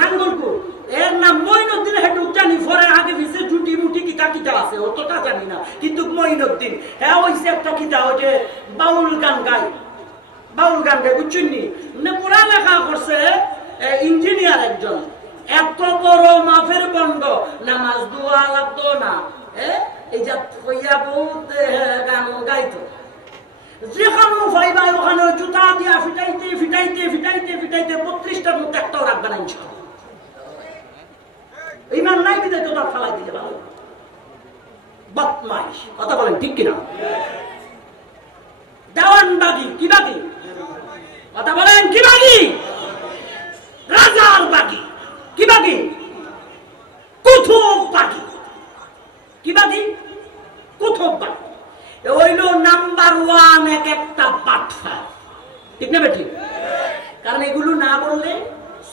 নাঙ্গলকুট। এর নাম মঈনুদ্দিন, হেঁটু জানি, পরে আগে পিছে জুটি মুটি কিতা কিতা আছে অতটা জানি না, কিন্তু মঈনুদ্দিন হ্যাঁ হইছে একটা কিতা, ওই যে বাউল গান গায়, বাউল গান গায়, বুঝছেন নি? পড়ালেখা করছে, ইঞ্জিনিয়ার একজন, এত বড় মাফের বন্ড, নামাজ দোয়া লাগতো না, এই যা হইয়া বহুত গান গাইতো। যেখানে ফাইবা ওখানে জুতা দিয়া ফিটাইতে ফিটাইতে ফিটাইতে ফিটাইতে 32টার মধ্যে একটাও রাখবে না ইনশাআল্লাহ। ইমান নাই বিদায় তো তার ফালাই দিতে ভালো বদমাইশ, কথা বলেন ঠিক কিনা? দেওয়ান বাগি, কি বাগি? কথা বলেন কি বাগি? রাজার বাগি, কি বাগি? কুতুব বাগি, কি বাগি? কুতুব বাগি। হইল নাম্বার 1 এক একটা বাটফা, ঠিক না বেঠিক? কারণ এগুলো না বললে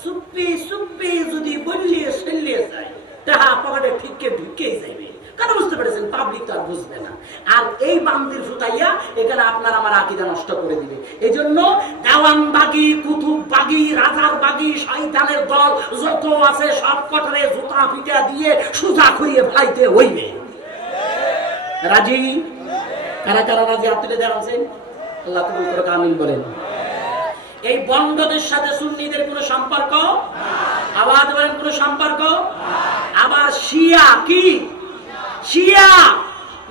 সুপ্পি সুপ্পি যদি বললিয়ে চলিয়ে যায়, তাহা পকেটে ঠিককে ঢুকেই যাইবে। কারণ বুঝতে পেরেছেন, পাবলিক তো আর বুঝবে না। আর এই বান্দির ফুটাইয়া এখানে আপনার আমার আকীদা নষ্ট করে দিবে। এই জন্য দেওয়ান বাগি, কুতুব বাগি, রাজার বাগি, শয়তানের দল যত আছে সব কটারে জুতা পিটা দিয়ে সোজা করিয়ে ফেলাইতে হইবে। রাজি? কারা কারা রাজি হাত তুলে দেখাচ্ছেন? আল্লাহ কবুল করুক, আমিন বলেন। এই বন্ডদের সাথে সুন্নিদের কোনো সম্পর্ক? আওয়াজ বলেন, কোনো সম্পর্ক? আবার শিয়া, কি শিয়া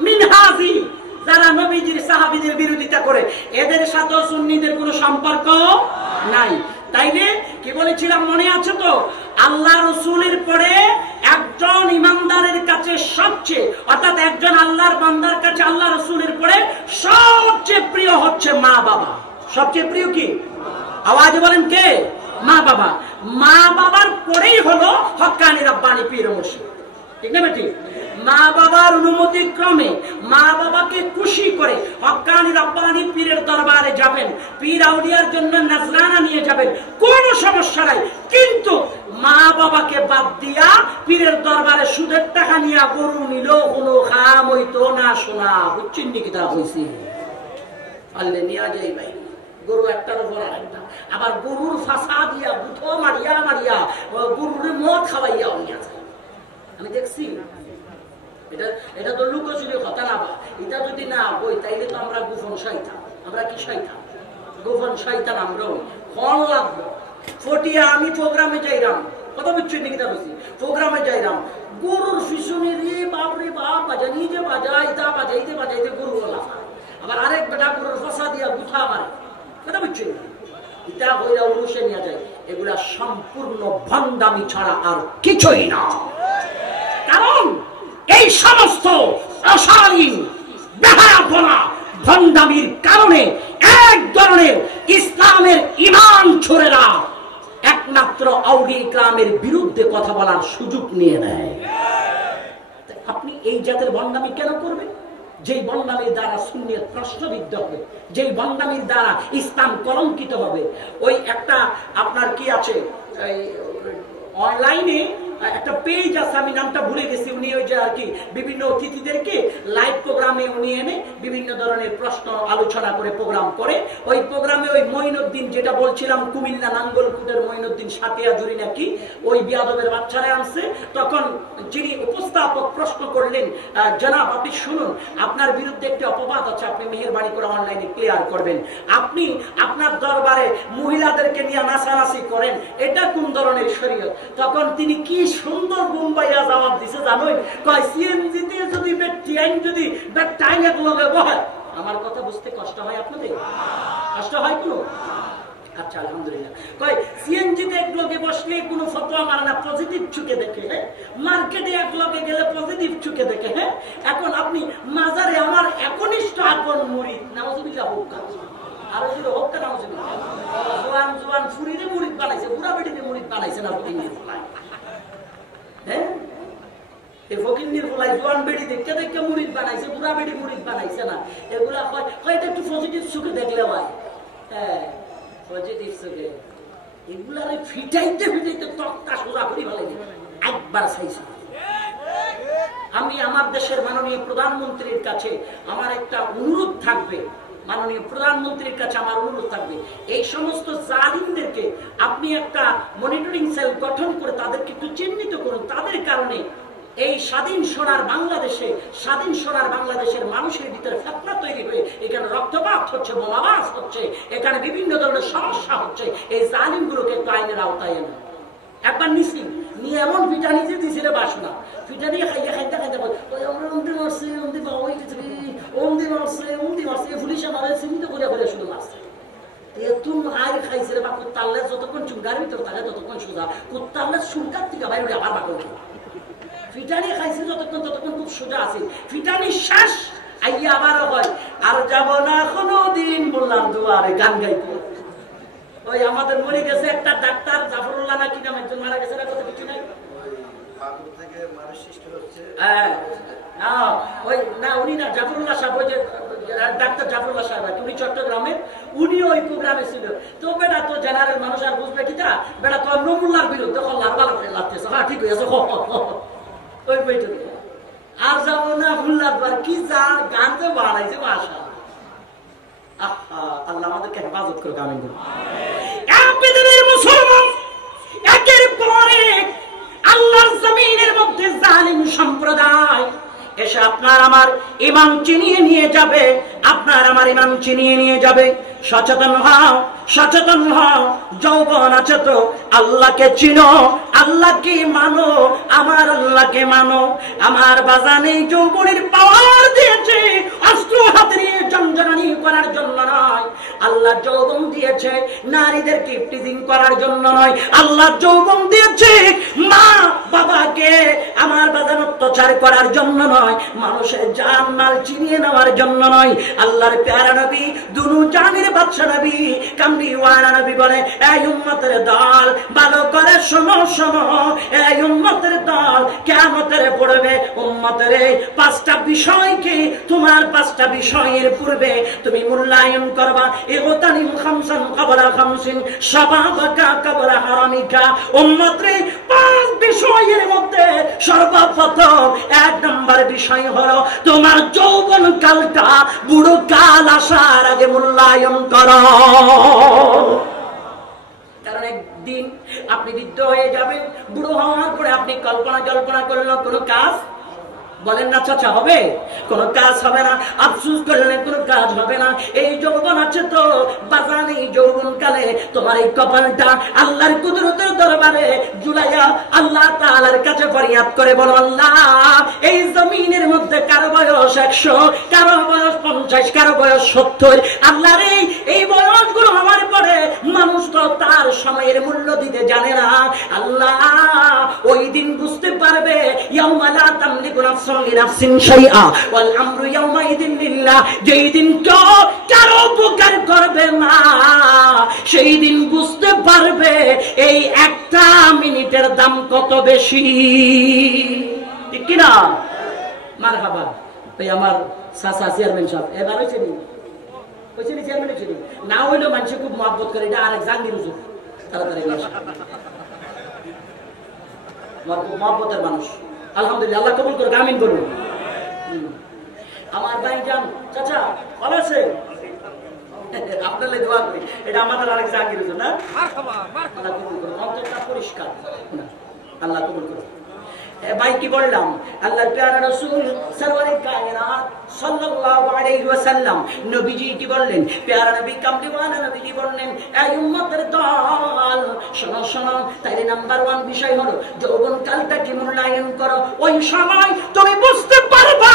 মিনহাজি, যারা নবীজির সাহাবীদের বিরোধিতা করে, এদের সাথে সুন্নিদের কোনো সম্পর্ক নাই। তাইলে কি বলেছিলাম মনে আছে তো? আল্লাহ রাসূলের পরে একজন ইমানদারের কাছে সবচেয়ে, অর্থাৎ একজন আল্লাহর বান্দার কাছে আল্লাহ রাসূলের পরে সবচেয়ে প্রিয় হচ্ছে মা বাবা। সবচেয়ে প্রিয় কি? আওয়াজ বলেন কে? মা বাবা। মা বাবার পরেই হলো হক্কানি রব্বানি পীর মুর্শিদ, ঠিক না বেটি? মা বাবার অনুমতি ক্রমে, মা বাবাকে খুশি করে হক্কানি রব্বানি পীরের দরবারে যাবেন, পীর আউলিয়ার জন্য নজরানা নিয়ে যাবেন, কোনো সমস্যা নাই। কিন্তু মা বাবাকে বাদ দিয়া পীরের দরবারে সুদের টাকা নিয়ে গরু নিল, কোনো খাম হইতো না। শোনা বুঝছেন নি কিতা হইছি? পারলে নিয়ে যাই ভাই, গরু একটার উপর আরেকটা, আবার গরুর ফাঁসা দিয়া বুথো মারিয়া মারিয়া গরুর মদ খাওয়াইয়াও নিয়ে যায়। আমি দেখছি এটা তো লুকোচুরি কথা না। এটা যদি না বই তাইলে তো আমরা গোপন শয়তান। আমরা কি শয়তান? গোপন শয়তান আমরাও। ফোন লাগবে ফটিয়া আমি প্রোগ্রামে যাইলাম কথা বুঝছেন নাকি বলছি প্রোগ্রামে যাইলাম গরুর পিছনে রে বাপ রে বাপ বাজানি যে বাজাইতা বাজাইতে বাজাইতে গরু লাফা আবার আরেক বেটা গরুর ফসা দিয়া গুথা মারে কথা বুঝছেন এটা হইলা উরুষে নিয়ে যায় এগুলা সম্পূর্ণ ভণ্ডামি ছাড়া আর কিছুই না কারণ এই সমস্ত অশালীন বেহায়াপনা ভণ্ডামির কারণে এক ধরনের ইসলামের ঈমান ছোড়েরা একমাত্র আউলিয়া ইকরামের বিরুদ্ধে কথা বলার সুযোগ নিয়ে নেয় আপনি এই জাতের ভণ্ডামি কেন করবেন যেই ভণ্ডামির দ্বারা সুন্নিয়ত প্রশ্নবিদ্ধ হবে যেই ভণ্ডামির দ্বারা ইসলাম কলঙ্কিত হবে ওই একটা আপনার কি আছে অনলাইনে একটা পেজ আছে আমি নামটা ভুলে গেছি উনি ওই যে আর কি বিভিন্ন অতিথিদেরকে লাইভ প্রোগ্রামে উনি এনে বিভিন্ন ধরনের প্রশ্ন আলোচনা করে প্রোগ্রাম করে ওই প্রোগ্রামে ওই মঈনুদ্দিন যেটা বলছিলাম কুমিল্লা নাঙ্গলকুটের মঈনুদ্দিন সাতিয়া জুরি নাকি ওই বিয়াদবের বাচ্চারা আনছে তখন যিনি উপস্থাপক প্রশ্ন করলেন জনাব আপনি শুনুন আপনার বিরুদ্ধে একটি অপবাদ আছে আপনি মেহেরবানি করে অনলাইনে ক্লিয়ার করবেন আপনি আপনার দরবারে মহিলাদেরকে নিয়ে নাচানাচি করেন এটা কোন ধরনের শরীয়ত তখন তিনি কি সুন্দর মুম্বাইয়া জবাব দিছে জানোই কয় সিএনজিতে যদি বেটিয়াইন যদি বেটাইন এক লগে বহে আমার কথা বুঝতে কষ্ট হয় আপনাদের কষ্ট হয় কোনো আচ্ছা আলহামদুলিল্লাহ কয় সিএনজিতে এক লগে বসলে কোনো ফতোয়া মানে না পজিটিভ চোখে দেখে হ্যাঁ মার্কেটে এক লগে গেলে পজিটিভ চোখে দেখে হ্যাঁ এখন আপনি মাজারে আমার একনিষ্ঠ আপন মুরিদ নাউজুবিল্লাহ হোক আর ওই যে হোক নাউজুবিল্লাহ জোয়ান জোয়ান ফুরিরে মুরিদ বানাইছে বুড়া বেটিতে মুরিদ বানাইছে না ফকিন্নির ফলাই হ্যাঁ এই ফকিন্নির ফলাই জোয়ান বেটি দেখতে দেখতে মুরিদ বানাইছে বুড়া বেটি মুরিদ বানাইছে না এগুলা হয় এটা একটু পজিটিভ চোখে দেখলে ভাই হ্যাঁ পজিটিভ চোখে এগুলারে ফিটাইতে ফিটাইতে তক্তা সোজা করি ভালো একবার চাইছি আমি আমার দেশের মাননীয় প্রধানমন্ত্রীর কাছে আমার একটা অনুরোধ থাকবে মাননীয় প্রধানমন্ত্রীর কাছে আমার অনুরোধ থাকবে এই সমস্ত জালিমদেরকে আপনি একটা মনিটরিং সেল গঠন করে তাদেরকে একটু চিহ্নিত করুন তাদের কারণে এই স্বাধীন সোনার বাংলাদেশের মানুষের ভিতরে ফিতনা তৈরি হয়ে এখানে রক্তপাত হচ্ছে বোমাবাস হচ্ছে এখানে বিভিন্ন ধরনের সমস্যা হচ্ছে এই জালিমগুলোকে একটু আইনের আওতায় এনে একবার নিছি নিয়ে এমন পিঠা নিজে দিছিল বাসনা পিঠা দিয়ে খাইতে খাইতে খাইতে অমদি মারছে অমদি বাবা অমদি মারছে পুলিশ আমাদের সীমিত করে করে শুধু মারছে তুম আয় খাইছে বা কুত্তাল্লে যতক্ষণ চুঙ্গার ভিতর থাকে ততক্ষণ সোজা কুত্তাল্লে চুঙ্গার থেকে বাইরে আবার বাকল ফিটানি খাইছে ততক্ষণ খুব সোজা আছে ফিটানি শ্বাস আইয়া আবারও হয় আর যাব না কোনোদিন বললাম দুয়ারে গান গাইতে ওই আমাদের মরে গেছে একটা ডাক্তার জাফরুল্লাহ না কি নাম একজন মারা গেছে না কথা কিছু নাই উনি না জাফরুল্লাহ সাহেব ওই যে ডাক্তার জাফরুল্লাহ সাহেব উনি চট্টগ্রামে উনি ওই প্রোগ্রামে ছিল তো বেটা তো জেনারেল মানুষ আর বুঝবে কি তা বেটা তো নমুল্লার বিরুদ্ধে কল্লার ভালো করে লাগতেছে হ্যাঁ ঠিক হয়েছে ওই বইটুকু আর যাবো না ফুল্লার কি যা গান তো বাড়াইছে বাসা আল্লাহ আমাদেরকে হেফাজত করে আমিন মুসলমান একের পরে আল্লাহর জমিনের মধ্যে জালিম সম্প্রদায় এসে আপনার আমার ইমান চিনিয়ে নিয়ে যাবে আপনার আমার ইমান চিনিয়ে নিয়ে যাবে সচেতন হও যৌবন আছে তো আল্লাহকে চিনো আল্লাহকে মানো আমার আল্লাহকে মানো আমার বাজানে যৌবনের পাওয়ার দিয়েছে অস্ত্র হাতে নিয়ে জঞ্জনানি করার জন্য নয় আল্লাহ যৌবন দিয়েছে নারীদেরকে টিজিং করার জন্য নয় আল্লাহ যৌবন দিয়েছে মা বাবাকে আমার বাজান অত্যাচার করার জন্য নয় মানুষের জান মাল চিনিয়ে নেওয়ার জন্য নয় আল্লাহর প্যারা নবী দুনু জানের বাদশা নবী কামলিওয়ালা নবী বলে এই উম্মতের দল ভালো করে শোনো এই উম্মতের দল কিয়ামতের পড়বে উম্মতের পাঁচটা বিষয়কে তোমার পাঁচটা বিষয়ের পূর্বে তুমি মূল্যায়ন করবা ইগতানিম খামসান ক্বাবলা খামসিন শাবাবাকা ক্বাবলা হারামিকা উম্মতের পাঁচ বিষয়ের মধ্যে সর্বপ্রথম এক নম্বর বিষয় হলো তোমার যৌবন কালটা বুড়ো কাল আসার আগে মূল্যায়ন করো কারণ একদিন আপনি বৃদ্ধ হয়ে যাবেন বুড়ো হওয়ার পরে আপনি কল্পনা করলেন কোনো কাজ বলেন না চাচা, হবে? কোন কাজ হবে না, আফসোস করলে কোনো কাজ হবে না। এই যৌবন আছে তো বাজান, এই যৌবন কালে তোমার এই কপালটা আল্লাহর কুদরতের দরবারে জুলাইয়া আল্লাহ তাআলার কাছে ফরিয়াদ করে বলো, আল্লাহ এই জমিনের মধ্যে কারো বয়স 100, কারো বয়স 50, কারো বয়স 70। আল্লাহর এই বয়সগুলো আমার পরে মানুষ তো তার সময়ের মূল্য দিতে জানে না। আল্লাহ ওই দিন বুঝতে পারবে ইয়াউমা লা তামলিকু নাফসুন লিনাফসিন শাইআ ওয়াল আমরু ইয়াউমাইযিন লিল্লাহ, যেই দিন কেউ কারো উপকার করবে না, সেই দিন বুঝতে পারবে এই একটা মিনিটের দাম কত বেশি। ঠিক কি না? মারহাবা। ওই আমার চাচা চেয়ারম্যান সাহেব এবার হয়েছে নি, হয়েছে নি চেয়ারম্যান হয়েছে নি, না হইলেও মানুষ খুব মহব্বত করে, এটা আরেক জাঙ্গির হুজুর, তাড়াতাড়ি মহব্বতের মানুষ। আলহামদুলিল্লাহ, আল্লাহ কবুল করুক, আমিন বলুন। আমার ভাইজান চাচা ভালো আছে? আপনার লাই দোয়া করি, এটা আমাদের আরেক জাহাঙ্গীর হুজুর না? আল্লাহ কবুল করুন, অন্তরটা পরিষ্কার, আল্লাহ কবুল করুন। ভাই কি বললাম, আল্লাহর প্যারা রাসূল সরওয়ারে কায়নাত সাল্লাল্লাহু আলাইহি ওয়াসাল্লাম নবীজি কি বললেন? প্যারা নবী কামলিওয়ালা নবীজি বললেন, এই উম্মতের দল শোনো শোনো, তাইলে নাম্বার 1 বিষয় হলো যৌবন কালটাকে মূল্যায়ন করো। ওই সময় তুমি বুঝতে পারবা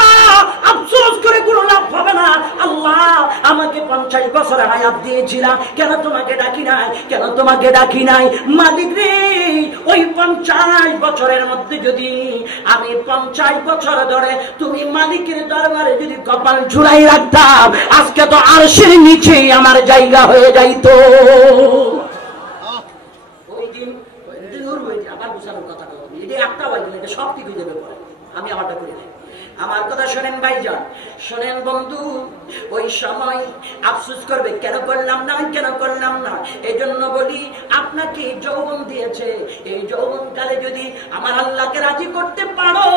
আফসোস করে কোনো লাভ হবে না। আল্লাহ আমাকে 50 বছর হায়াত দিয়েছিলা, কেন তোমাকে ডাকি নাই, কেন তোমাকে ডাকি নাই? মালিক রে, ওই 50 বছরের মধ্যে যদি আমি 50 বছর ধরে তুমি মালিকের দরবারে যদি কপাল ঝুলাই রাখতাম, আজকে তো আরশের নিচে আমার জায়গা হয়ে যাইতো। ওই দিন আবার বুঝানোর কথা কথা এটা একটা ওয়াইজ এটা সব ঠিক হয়ে যাবে পরে, আমি আমারটা করে দিই। আমার কথা শোনেন ভাইজান, শোনেন বন্ধু, ওই সময় আফসোস করবে কেন করলাম না, কেন করলাম না। এই জন্য বলি, আপনাকে যৌবন দিয়েছে, এই যৌবন কালে যদি আমার আল্লাহকে রাজি করতে পারো,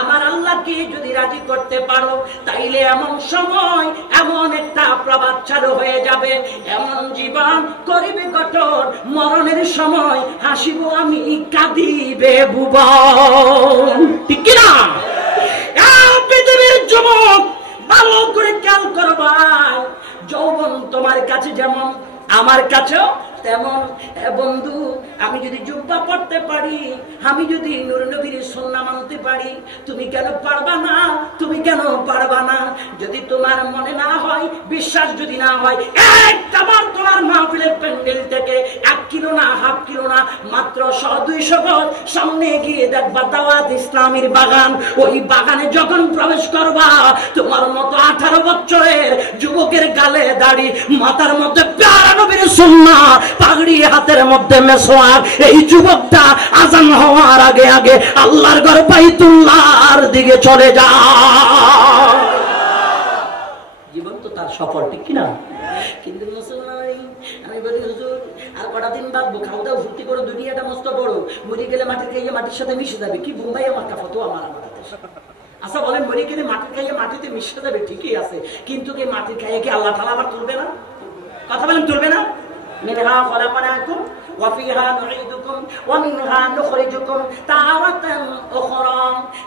আমার আল্লাহকে যদি রাজি করতে পারো, তাইলে এমন সময় এমন একটা প্রবাদ চালু হয়ে যাবে, এমন জীবন করিবে গঠন, মরণের সময় হাসিব আমি, কাঁদিবে ভুবন। ঠিক কিনা? পৃথিবীর যুবক ভালো করে খেয়াল করবা, যৌবন তোমার কাছে যেমন আমার কাছেও তেমন। বন্ধু, আমি যদি জুব্বা পড়তে পারি, আমি যদি নূর নবীর সুন্নাহ মানতে পারি, তুমি কেন পারবা না? তুমি কেন পারবা না? যদি তোমার মনে না হয়, বিশ্বাস যদি না হয়, একবার তোমার মাহফিলের প্যান্ডেল থেকে 1 কিলো না, হাফ কিলো না, মাত্র 100-200 গজ সামনে গিয়ে দেখবা দাওয়াত ইসলামীর বাগান। ওই বাগানে যখন প্রবেশ করবা, তোমার মতো 18 বছরের যুবকের গালে দাড়ি, মাথার মধ্যে প্যারা নবীর সুন্নাহ, পাগড়ি হাতের মধ্যে মেসওয়াক, এই যুবকটা আজান হওয়ার আগে আগে আল্লাহর ঘর বাইতুল্লাহর দিকে চলে যায়। জীবন তো তার সফর, ঠিক কিনা? কিন্তু মুসলমান, আমি বলি হুজুর আর কটা দিন বাঁচবো, খাও দাও ফুর্তি করো, দুনিয়াটা মস্ত বড়, মরে গেলে মাটির খাইয়ে মাটির সাথে মিশে যাবে। কি বোম্বাই আমার কাফা তো আমার আচ্ছা বলেন, মরে গেলে মাটির খাইয়ে মাটিতে মিশে যাবে, ঠিকই আছে, কিন্তু কি মাটির খাইয়ে কি আল্লাহ তাআলা আবার তুলবে না? কথা বলেন, তুলবে না? মিনহা খলাকনাকুম ওয়া ফিহা নুঈদুকুম ওয়া মিনহা নুখরিজুকুম তারাতান উখরা।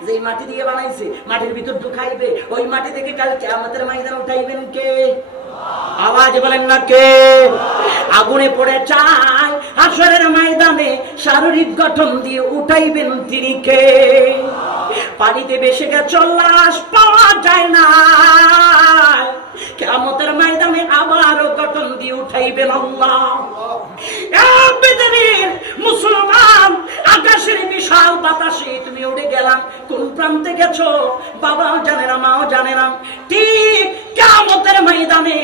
যেই মাটি দিয়ে বানাইছে, মাটির ভিতর ঢুকাইবে, ওই মাটি থেকে কাল কিয়ামতের ময়দানে উঠাইবেন কে? আওয়াজ বলেন না কে? আগুনে পড়ে চাই হাসরের ময়দানে শারীরিক গঠন দিয়ে উঠাইবেন তিনি কে? পানিতে ভেসে গেছে লাশ পাওয়া যায় না, কিয়ামতের ময়দানে আবারও গঠন দিয়ে উঠাইবেন আল্লাহ। মুসলমান, আকাশের বিশাল বাতাসে তুমি উড়ে গেলাম, কোন প্রান্তে গেছো বাবাও জানে না, মাও জানে না। ঠিক কিয়ামতের ময়দানে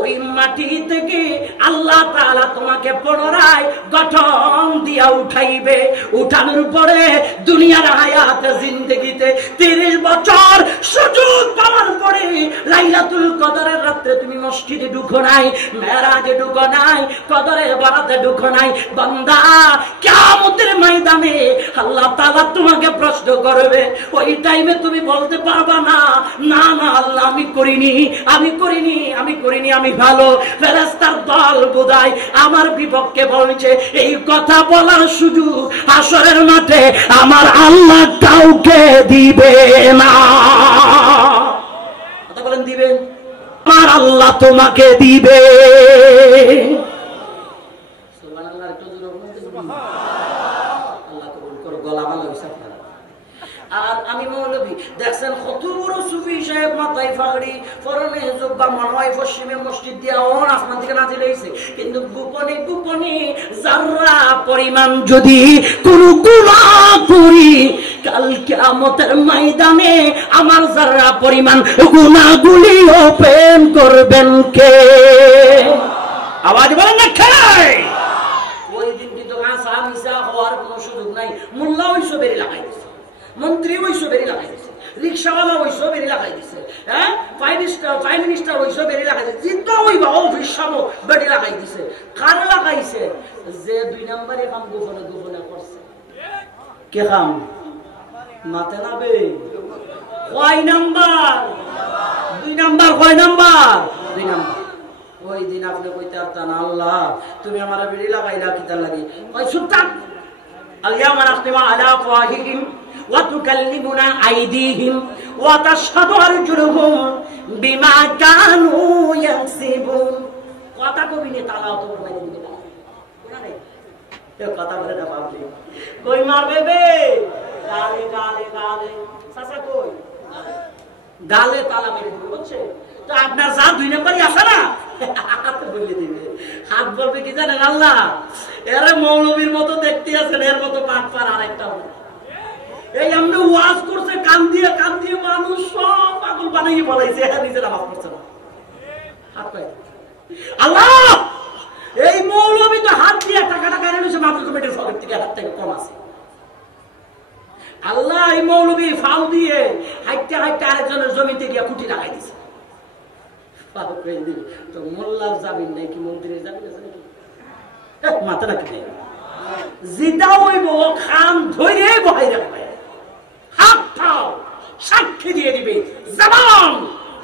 ওই মাটি থেকে আল্লাহ তাআলা তোমাকে পুনরায় গঠন দিয়া উঠাইবে। উঠানোর পরে দুনিয়ার হায়াত জিন্দেগিতে 30 বছর সুযোগ পাওয়ার পরে লাইলাতুল কদরের রাতে তুমি মসজিদে ঢুকো নাই, মেরাজে ঢুকো নাই, কদরের বরাতে ঢুকো নাই, বান্দা কিয়ামতের ময়দানে আল্লাহ তাআলা তোমাকে প্রশ্ন করবে। ওই টাইমে তুমি বলতে পারবা না, না না আল্লাহ আমি করিনি, আমি করিনি, আমি করিনি, আমি ভালো। ফেরেশতার দল বোধহয় আমার বিপক্ষে বলছে। এই কথা বলার সুযোগ হাসরের মাঠে আমার আল্লাহ কাউকে দিবে না। কথা বলেন দিবেন? আমার আল্লাহ তোমাকে দিবে। সুবহানাল্লাহ, একটু জোরে বলুন আল্লাহ কবুল করো। গলা ভালো হইছে। আর আমি মৌলভী দেখছেন কত বড় সুফি সাহেব, মাথায় পাগড়ি, পরনে জুব্বা, মনে হয় পশ্চিমে মসজিদ দিয়া ওর আসমান থেকে নাজিল হইছে, কিন্তু গোপনে গোপনে যারা পরিমাণ যদি কোন গুনাহ করি, কাল কিয়ামতের ময়দানে আমার যারা পরিমাণ গুনাহগুলি ওপেন করবেন কে? আওয়াজ বলেন না কে? ওই দিন কিন্তু আসা মিশা হওয়ার কোনো সুযোগ নাই। মোল্লা ওইসব বেরি লাগাই দিছে, মন্ত্রী ওইসব বেরি লাগাই দিছে, রিক্সাওয়ালা ওইসব বেরি লাগাই দিছে, হ্যাঁ প্রাইম মিনিস্টার ওইসব বেরি লাগাই দিছে, জিদ্দা ওই বা অফিস সব বেরি লাগাই দিছে। কার লাগাইছে? যে 2 নম্বরে কাম গোপনে গোপনে করছে। কে কাম? মাতে নাবে কয় নাম্বার? 2 নাম্বার। কয় নাম্বার? 2 নাম্বার। ওই দিন আপনি কইতে পারতেন আল্লাহ তুমি আমার বেরি লাগাইলা কিতার লাগি? ওই সুলতান আল-ইয়াওমা নাখতিমু আলা আফওয়াহিহিম ওয়া তুকাল্লিমুনা আইদিহিম ওয়া তাশহাদু আরজুলুহুম বিমা কানু ইয়াকসিবুন। কথা কবিনে তালাও তো মেরে দিবে না। শোনা নাই এ কথা বলে না পাবলিক কই মারবে বে? গালে গালে গালে সাসা কই গালে তালা মেরে দিবে, বুঝছে? তো আপনার যা 2 নম্বরই আছে না, হাতে বলে দিবে। হাত বলবে কি জানেন? আল্লাহ এরে মৌলবীর মতো দেখতে আছেন, এর মতো পাট পার আরেকটা এই এমনি ওয়াজ করছে কান দিয়ে মানুষ সব পাগল বানিয়ে বলাইছে, এরা নিজে নামাজ পড়ছে না। হাত পাই আল্লাহ এই মৌলবী তো হাত দিয়ে টাকা টাকা এনে নিয়েছে মাতৃ কমিটির ফলের থেকে, হাত থেকে কম আছে। আল্লাহ এই মৌলবী ফাউ দিয়ে হাইটে হাইটে আরেকজনের জমিতে গিয়ে খুঁটি লাগাই দিছে। তো মোল্লার জামিন নাই কি মন্ত্রীর জামিন আছে নাকি? মাথা রাখি জিদা হইব খান ধরে বহাই রাখবে, হাত পাও সাক্ষী দিয়ে দিবে, জবান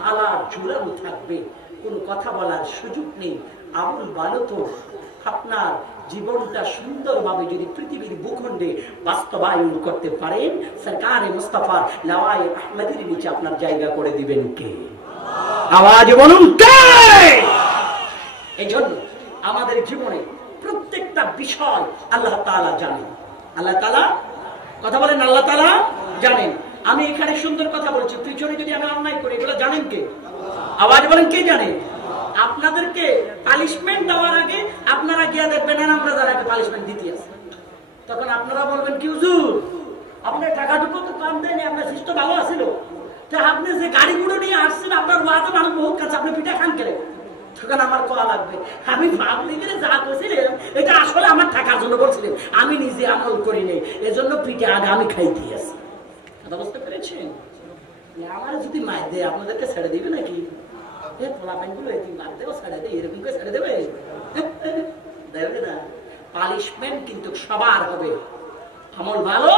তালা ঝুলানো থাকবে, কোনো কথা বলার সুযোগ নেই। আবুল বালো তো আপনার জীবনটা সুন্দরভাবে যদি পৃথিবীর ভূখণ্ডে বাস্তবায়ন করতে পারেন, সরকারে মুস্তাফার লাওয়ায়ে আহমদের নিচে আপনার জায়গা করে দিবেন কে? আওয়াজ বলুন কে? এই জন্য আমাদের জীবনে প্রত্যেকটা বিষয় আল্লাহ তাআলা জানেন। আল্লাহ তাআলা, কথা বলেন, আল্লাহ তাআলা জানেন। আমি এখানে সুন্দর কথা বলছি, পিছনে যদি আমি অন্যায় করি এগুলো জানেন কে? আওয়াজ বলেন কে জানে? আপনাদেরকে পানিশমেন্ট দেওয়ার আগে আপনারা গিয়ে দেখবেন আমরা যারা পানিশমেন্ট দিতে আছে, তখন আপনারা বলবেন কি হুজুর আপনার টাকাটুকু তো কম দেয়নি, আপনার শিষ্ট ভালো আছিল, আপনি যে গাড়িগুলো নিয়ে আসছেন আপনার ওয়াজে মানুষ বহুত কাছে, আপনি পিঠা খান কেন? তখন আমার কোয়া লাগবে আমি পাবলিকের যা করছিলাম এটা আসলে আমার টাকার জন্য বলছিলাম, আমি নিজে আমল করি নাই, এজন্য পিঠা আগে আমি খাই দিয়েছি। কথা বুঝতে পেরেছেন? আমার যদি মায় দেয় আপনাদেরকে ছেড়ে দিবে নাকি? পানিশমেন্ট কিন্তু সবার হবে। আমল ভালো,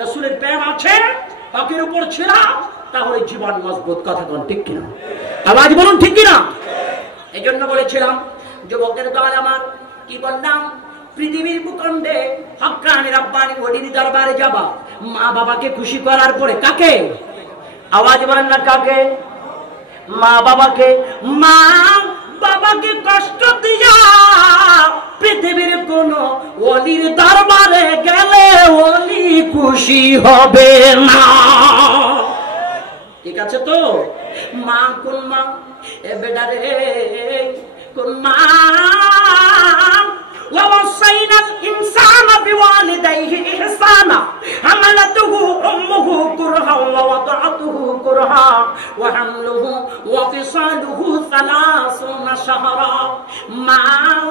রাসূলের প্রেম আছে, হকের উপর ছিলাম, তাহলে জীবন মজবুত। কথা কোন ঠিক কিনা? আওয়াজ বলুন ঠিক কিনা? এই জন্য বলেছিলাম যুবকের দল আমার, কি বললাম, পৃথিবীর ভূখণ্ডে হক্কানি রাব্বানি ওলির দরবারে যাবা, মা বাবাকে খুশি করার পরে কাকে? আওয়াজ বলেন না কাকে? মা বাবাকে। মা বাবাকে কষ্ট দিয়া পৃথিবীর কোন ওলির দরবারে গেলে ওলি খুশি হবে না। ঠিক আছে তো? মা কোন মা? এ বেটা রে কোন মা? ووصينا الإنسان بوالديه إحسانا حملته أمه كرها ووضعته كرها وحمله وفصاله 30 شهرا। মা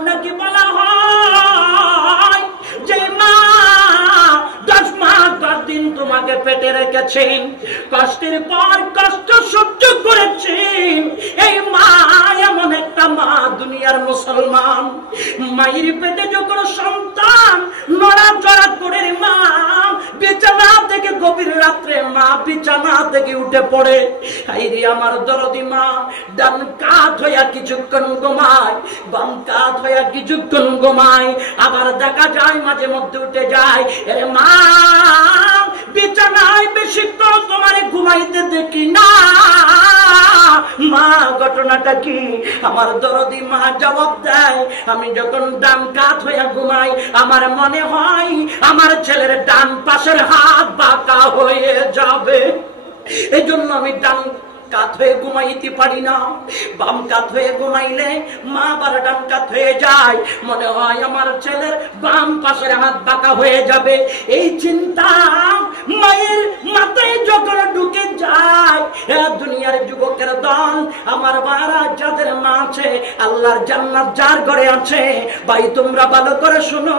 নাকি বলা হয় যে মা 10 মাস 10 দিন তোমাকে পেটে রেখেছেন, কষ্টের পর কষ্ট সহ্য করেছেন। এই মা এমন একটা মা, দুনিয়ার মুসলমান, মায়ের পেটে যখন সন্তান নড়াচড়া করে মা বিছানা থেকে গভীর রাত্রে মা বিছানা থেকে উঠে পড়ে, হাইরে আমার দরদি মা ডান কাত হইয়া কিছুক্ষণ ঘুমায়, বাম কাত হইয়া কিছুক্ষণ ঘুমায়, আবার দেখা যায় মাঝে মধ্যে উঠে যায়। এরে মা বিছানায় বেশিক্ষণ তোমারে ঘুমাইতে দেখি না, মা ঘটনাটা কি? আমার দরদি মা জবাব দেয়, আমি যখন ডান কাত হইয়া ঘুমাই আমার মনে হয় আমার ছেলের ডান পাশের হাত বাঁকা হয়ে যাবে, এই জন্য আমি ডান কাত হয়ে ঘুমাইতে পারি না। বাম কাত হয়ে ঘুমাইলে মা আবার ডান কাত হয়ে যায়, মনে হয় আমার ছেলের বাম পাশের হাত বাঁকা হয়ে যাবে। এই চিন্তা মায়ের মাথায় যখন ঢুকে যায়, দুনিয়ার যুবকের দল, আমার বারা যাদের মা আছে, আল্লাহর জান্নাত যার ঘরে আছে, ভাই তোমরা ভালো করে শোনো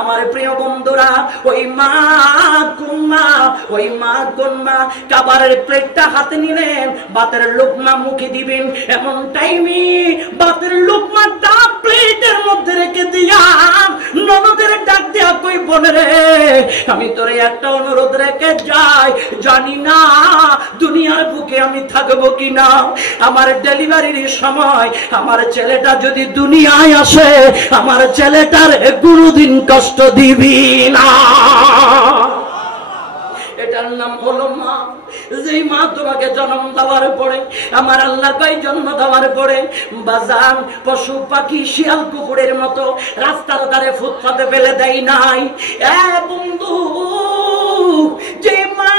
আমার প্রিয় বন্ধুরা, ওই মা কোন মা, ওই মা কোন মা খাবারের প্লেটটা হাতে নিলে বাতের লোকমা মুখে দিবেন, এমন টাইমে বাতের লোকমাটা প্লেটের মধ্যে রেখে দিয়া ননদের ডাক দিয়া কই বোনে রে, আমি তোরে একটা অনুরোধ রেখে যাই, জানি না দুনিয়ার বুকে আমি থাকবো কিনা, আমার ডেলিভারির সময় আমার ছেলেটা যদি দুনিয়ায় আসে আমার ছেলেটার কোনোদিন কষ্ট দিবি না। এটার নাম হলো মা। যেই মা তোমাকে জন্ম দেওয়ার পরে, আমার আল্লাহ কই জন্ম দেওয়ার পরে বাজান পশু পাখি শিয়াল কুকুরের মতো রাস্তার ধারে ফুটপাতে ফেলে দেয় নাই। এ বন্ধু, যে মা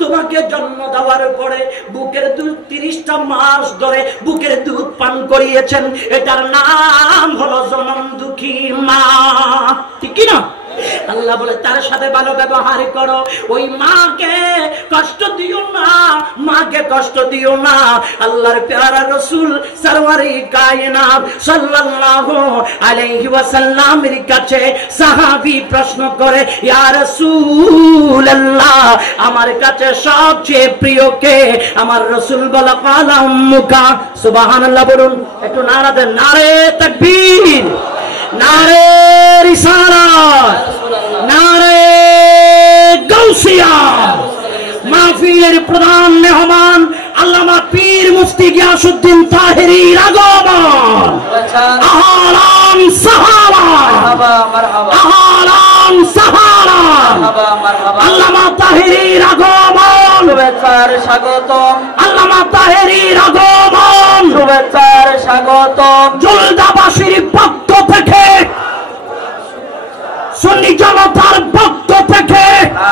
তোমাকে জন্ম দেওয়ার পরে বুকের দুধ 30টা মাস ধরে বুকের দুধ পান করিয়েছেন, এটার নাম হলো জনম দুঃখী মা, ঠিক কি না? আল্লাহ বলে তার সাথে ভালো ব্যবহার করো, ওই মাকে কষ্ট দিও না, মাকে কষ্ট দিও না। আল্লাহর প্যারা রাসূল সরওয়ারে কায়নাত সাল্লাল্লাহু আলাইহি ওয়াসাল্লামের কাছে সাহাবী প্রশ্ন করে, ইয়া রাসূলুল্লাহ আমার কাছে সবচেয়ে প্রিয় কে? আমার রাসূল বলে ক্বালা উম্মুকা। সুবহানাল্লাহ বলুন, একটু নারা দেন, নারে তাকবীর, নারে রিসালাত, নারে গাউসিয়া। মাহফিলের প্রধান মেহমান আল্লামা পীর মুফতি গিয়াসউদ্দিন তাহেরীর আগমন। আহলান সাহারা, আহলান সাহারা, আল্লামা তাহেরীর আগমন, শুভেচ্ছার স্বাগতম, আল্লামা তাহেরীর আগমন, শুভেচ্ছার স্বাগতম। জলদাবাসীর পক্ষ থেকে, সুন্নি জনতার পক্ষ থেকে,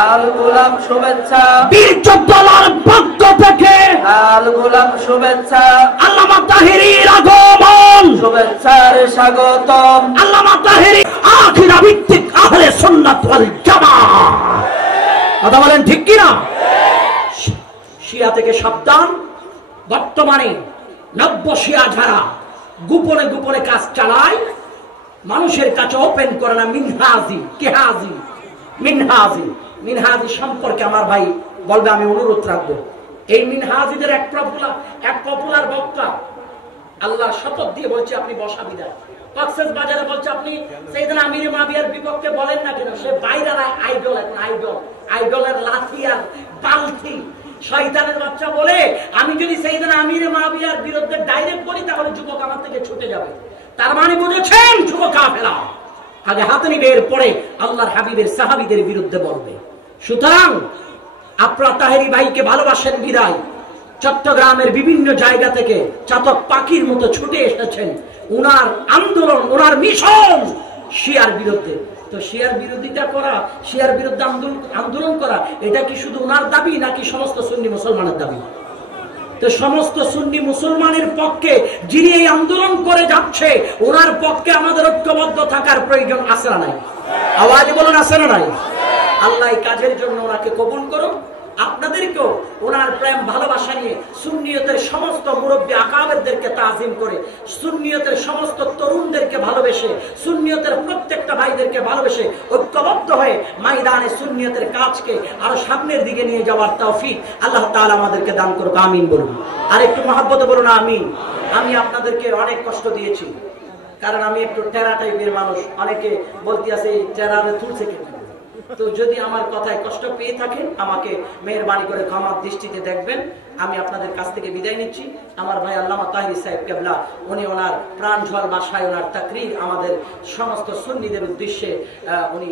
আল গোলাম শুভেচ্ছা, বীর যোদ্ধার পক্ষ থেকে আল গোলাম শুভেচ্ছা, আল্লামা তাহেরীর আগমন, শুভেচ্ছার স্বাগতম। আল্লামা তাহেরী আখিরা ভিত্তিক আহলে সুন্নাত ওয়াল জামাত। কথা বলেন ঠিক কি না? শিয়া থেকে সাবধান। বর্তমানে নব্য শিয়া যারা গোপনে গোপনে কাজ চালায়, মানুষের কাছে ওপেন করে না, মিনহাজি কেহাজি মিনহাজি মিনহাজি সম্পর্কে আমার ভাই বলবে, আমি অনুরোধ রাখবো। এই মিনহাজিদের এক পপুলার বক্তা আল্লাহর শপথ দিয়ে বলছে আপনি বসা বিদায়। কক্সেস বাজারে বলছে আপনি সাইয়েদনা আমির মাবিয়ার বিপক্ষে বলেন না কেন? সে বাইরের আইডল, এখন আইডলের লাঠি আর বালতি শয়তানের বাচ্চা বলে, আমি যদি সাইয়েদনা আমির মাবিয়ার বিরুদ্ধে ডাইরেক্ট বলি তাহলে যুবক আমার থেকে ছুটে যাবে। তার মানে বুঝেছেন যুব কাফেলা আগে হাতে নিবে, এরপরে আল্লাহর হাবিবের সাহাবীদের বিরুদ্ধে বলবে। সুতরাং আপনারা তাহেরী ভাইকে ভালোবাসেন বিদায় চট্টগ্রামের বিভিন্ন জায়গা থেকে চাতক পাখির মতো ছুটে এসেছেন। উনার আন্দোলন, উনার মিশন শিয়ার বিরুদ্ধে। তো শিয়ার বিরোধিতা করা, শিয়ার বিরুদ্ধে আন্দোলন করা, এটা কি শুধু উনার দাবি নাকি সমস্ত সুন্নি মুসলমানের দাবি? তো সমস্ত সুন্নি মুসলমানের পক্ষে যিনি এই আন্দোলন করে যাচ্ছে, ওনার পক্ষে আমাদের ঐক্যবদ্ধ থাকার প্রয়োজন আছে না নাই? আওয়াজ বলুন, আছে না নাই? আল্লাহ এই কাজের জন্য ওনাকে কবুল করুন। আপনাদেরকেও ওনার প্রেম ভালোবাসা নিয়ে সুন্নিয়তের সমস্ত মুরব্বী আকাবেরদেরকে তাজিম করে, সুন্নিয়তের সমস্ত তরুণদেরকে ভালোবেসে, সুন্নিয়তের প্রত্যেক প্রত্যেকটা ভাইদেরকে ভালোবেসে ঐক্যবদ্ধ হয়ে ময়দানে সুন্নিয়তের কাজকে আরো সামনের দিকে নিয়ে যাওয়ার তৌফিক আল্লাহ তাআলা আমাদেরকে দান করুক, আমিন বলুন। আর একটু মহব্বতে বলুন আমিন। আমি আপনাদেরকে অনেক কষ্ট দিয়েছি, কারণ আমি একটু টেরা টাইপের মানুষ। অনেকে বলতে আছে এই টেরারে তুলছে কেন। তো যদি আমার কথায় কষ্ট পেয়ে থাকেন আমাকে মেহেরবানি করে ক্ষমার দৃষ্টিতে দেখবেন। আমি আপনাদের কাছ থেকে বিদায় নিচ্ছি। আমার ভাই আল্লামা তাহির সাহেব কেবলা, উনি ওনার প্রাণ ঝড় বাসায় ওনার তাকরীর আমাদের সমস্ত সুন্নিদের উদ্দেশ্যে উনি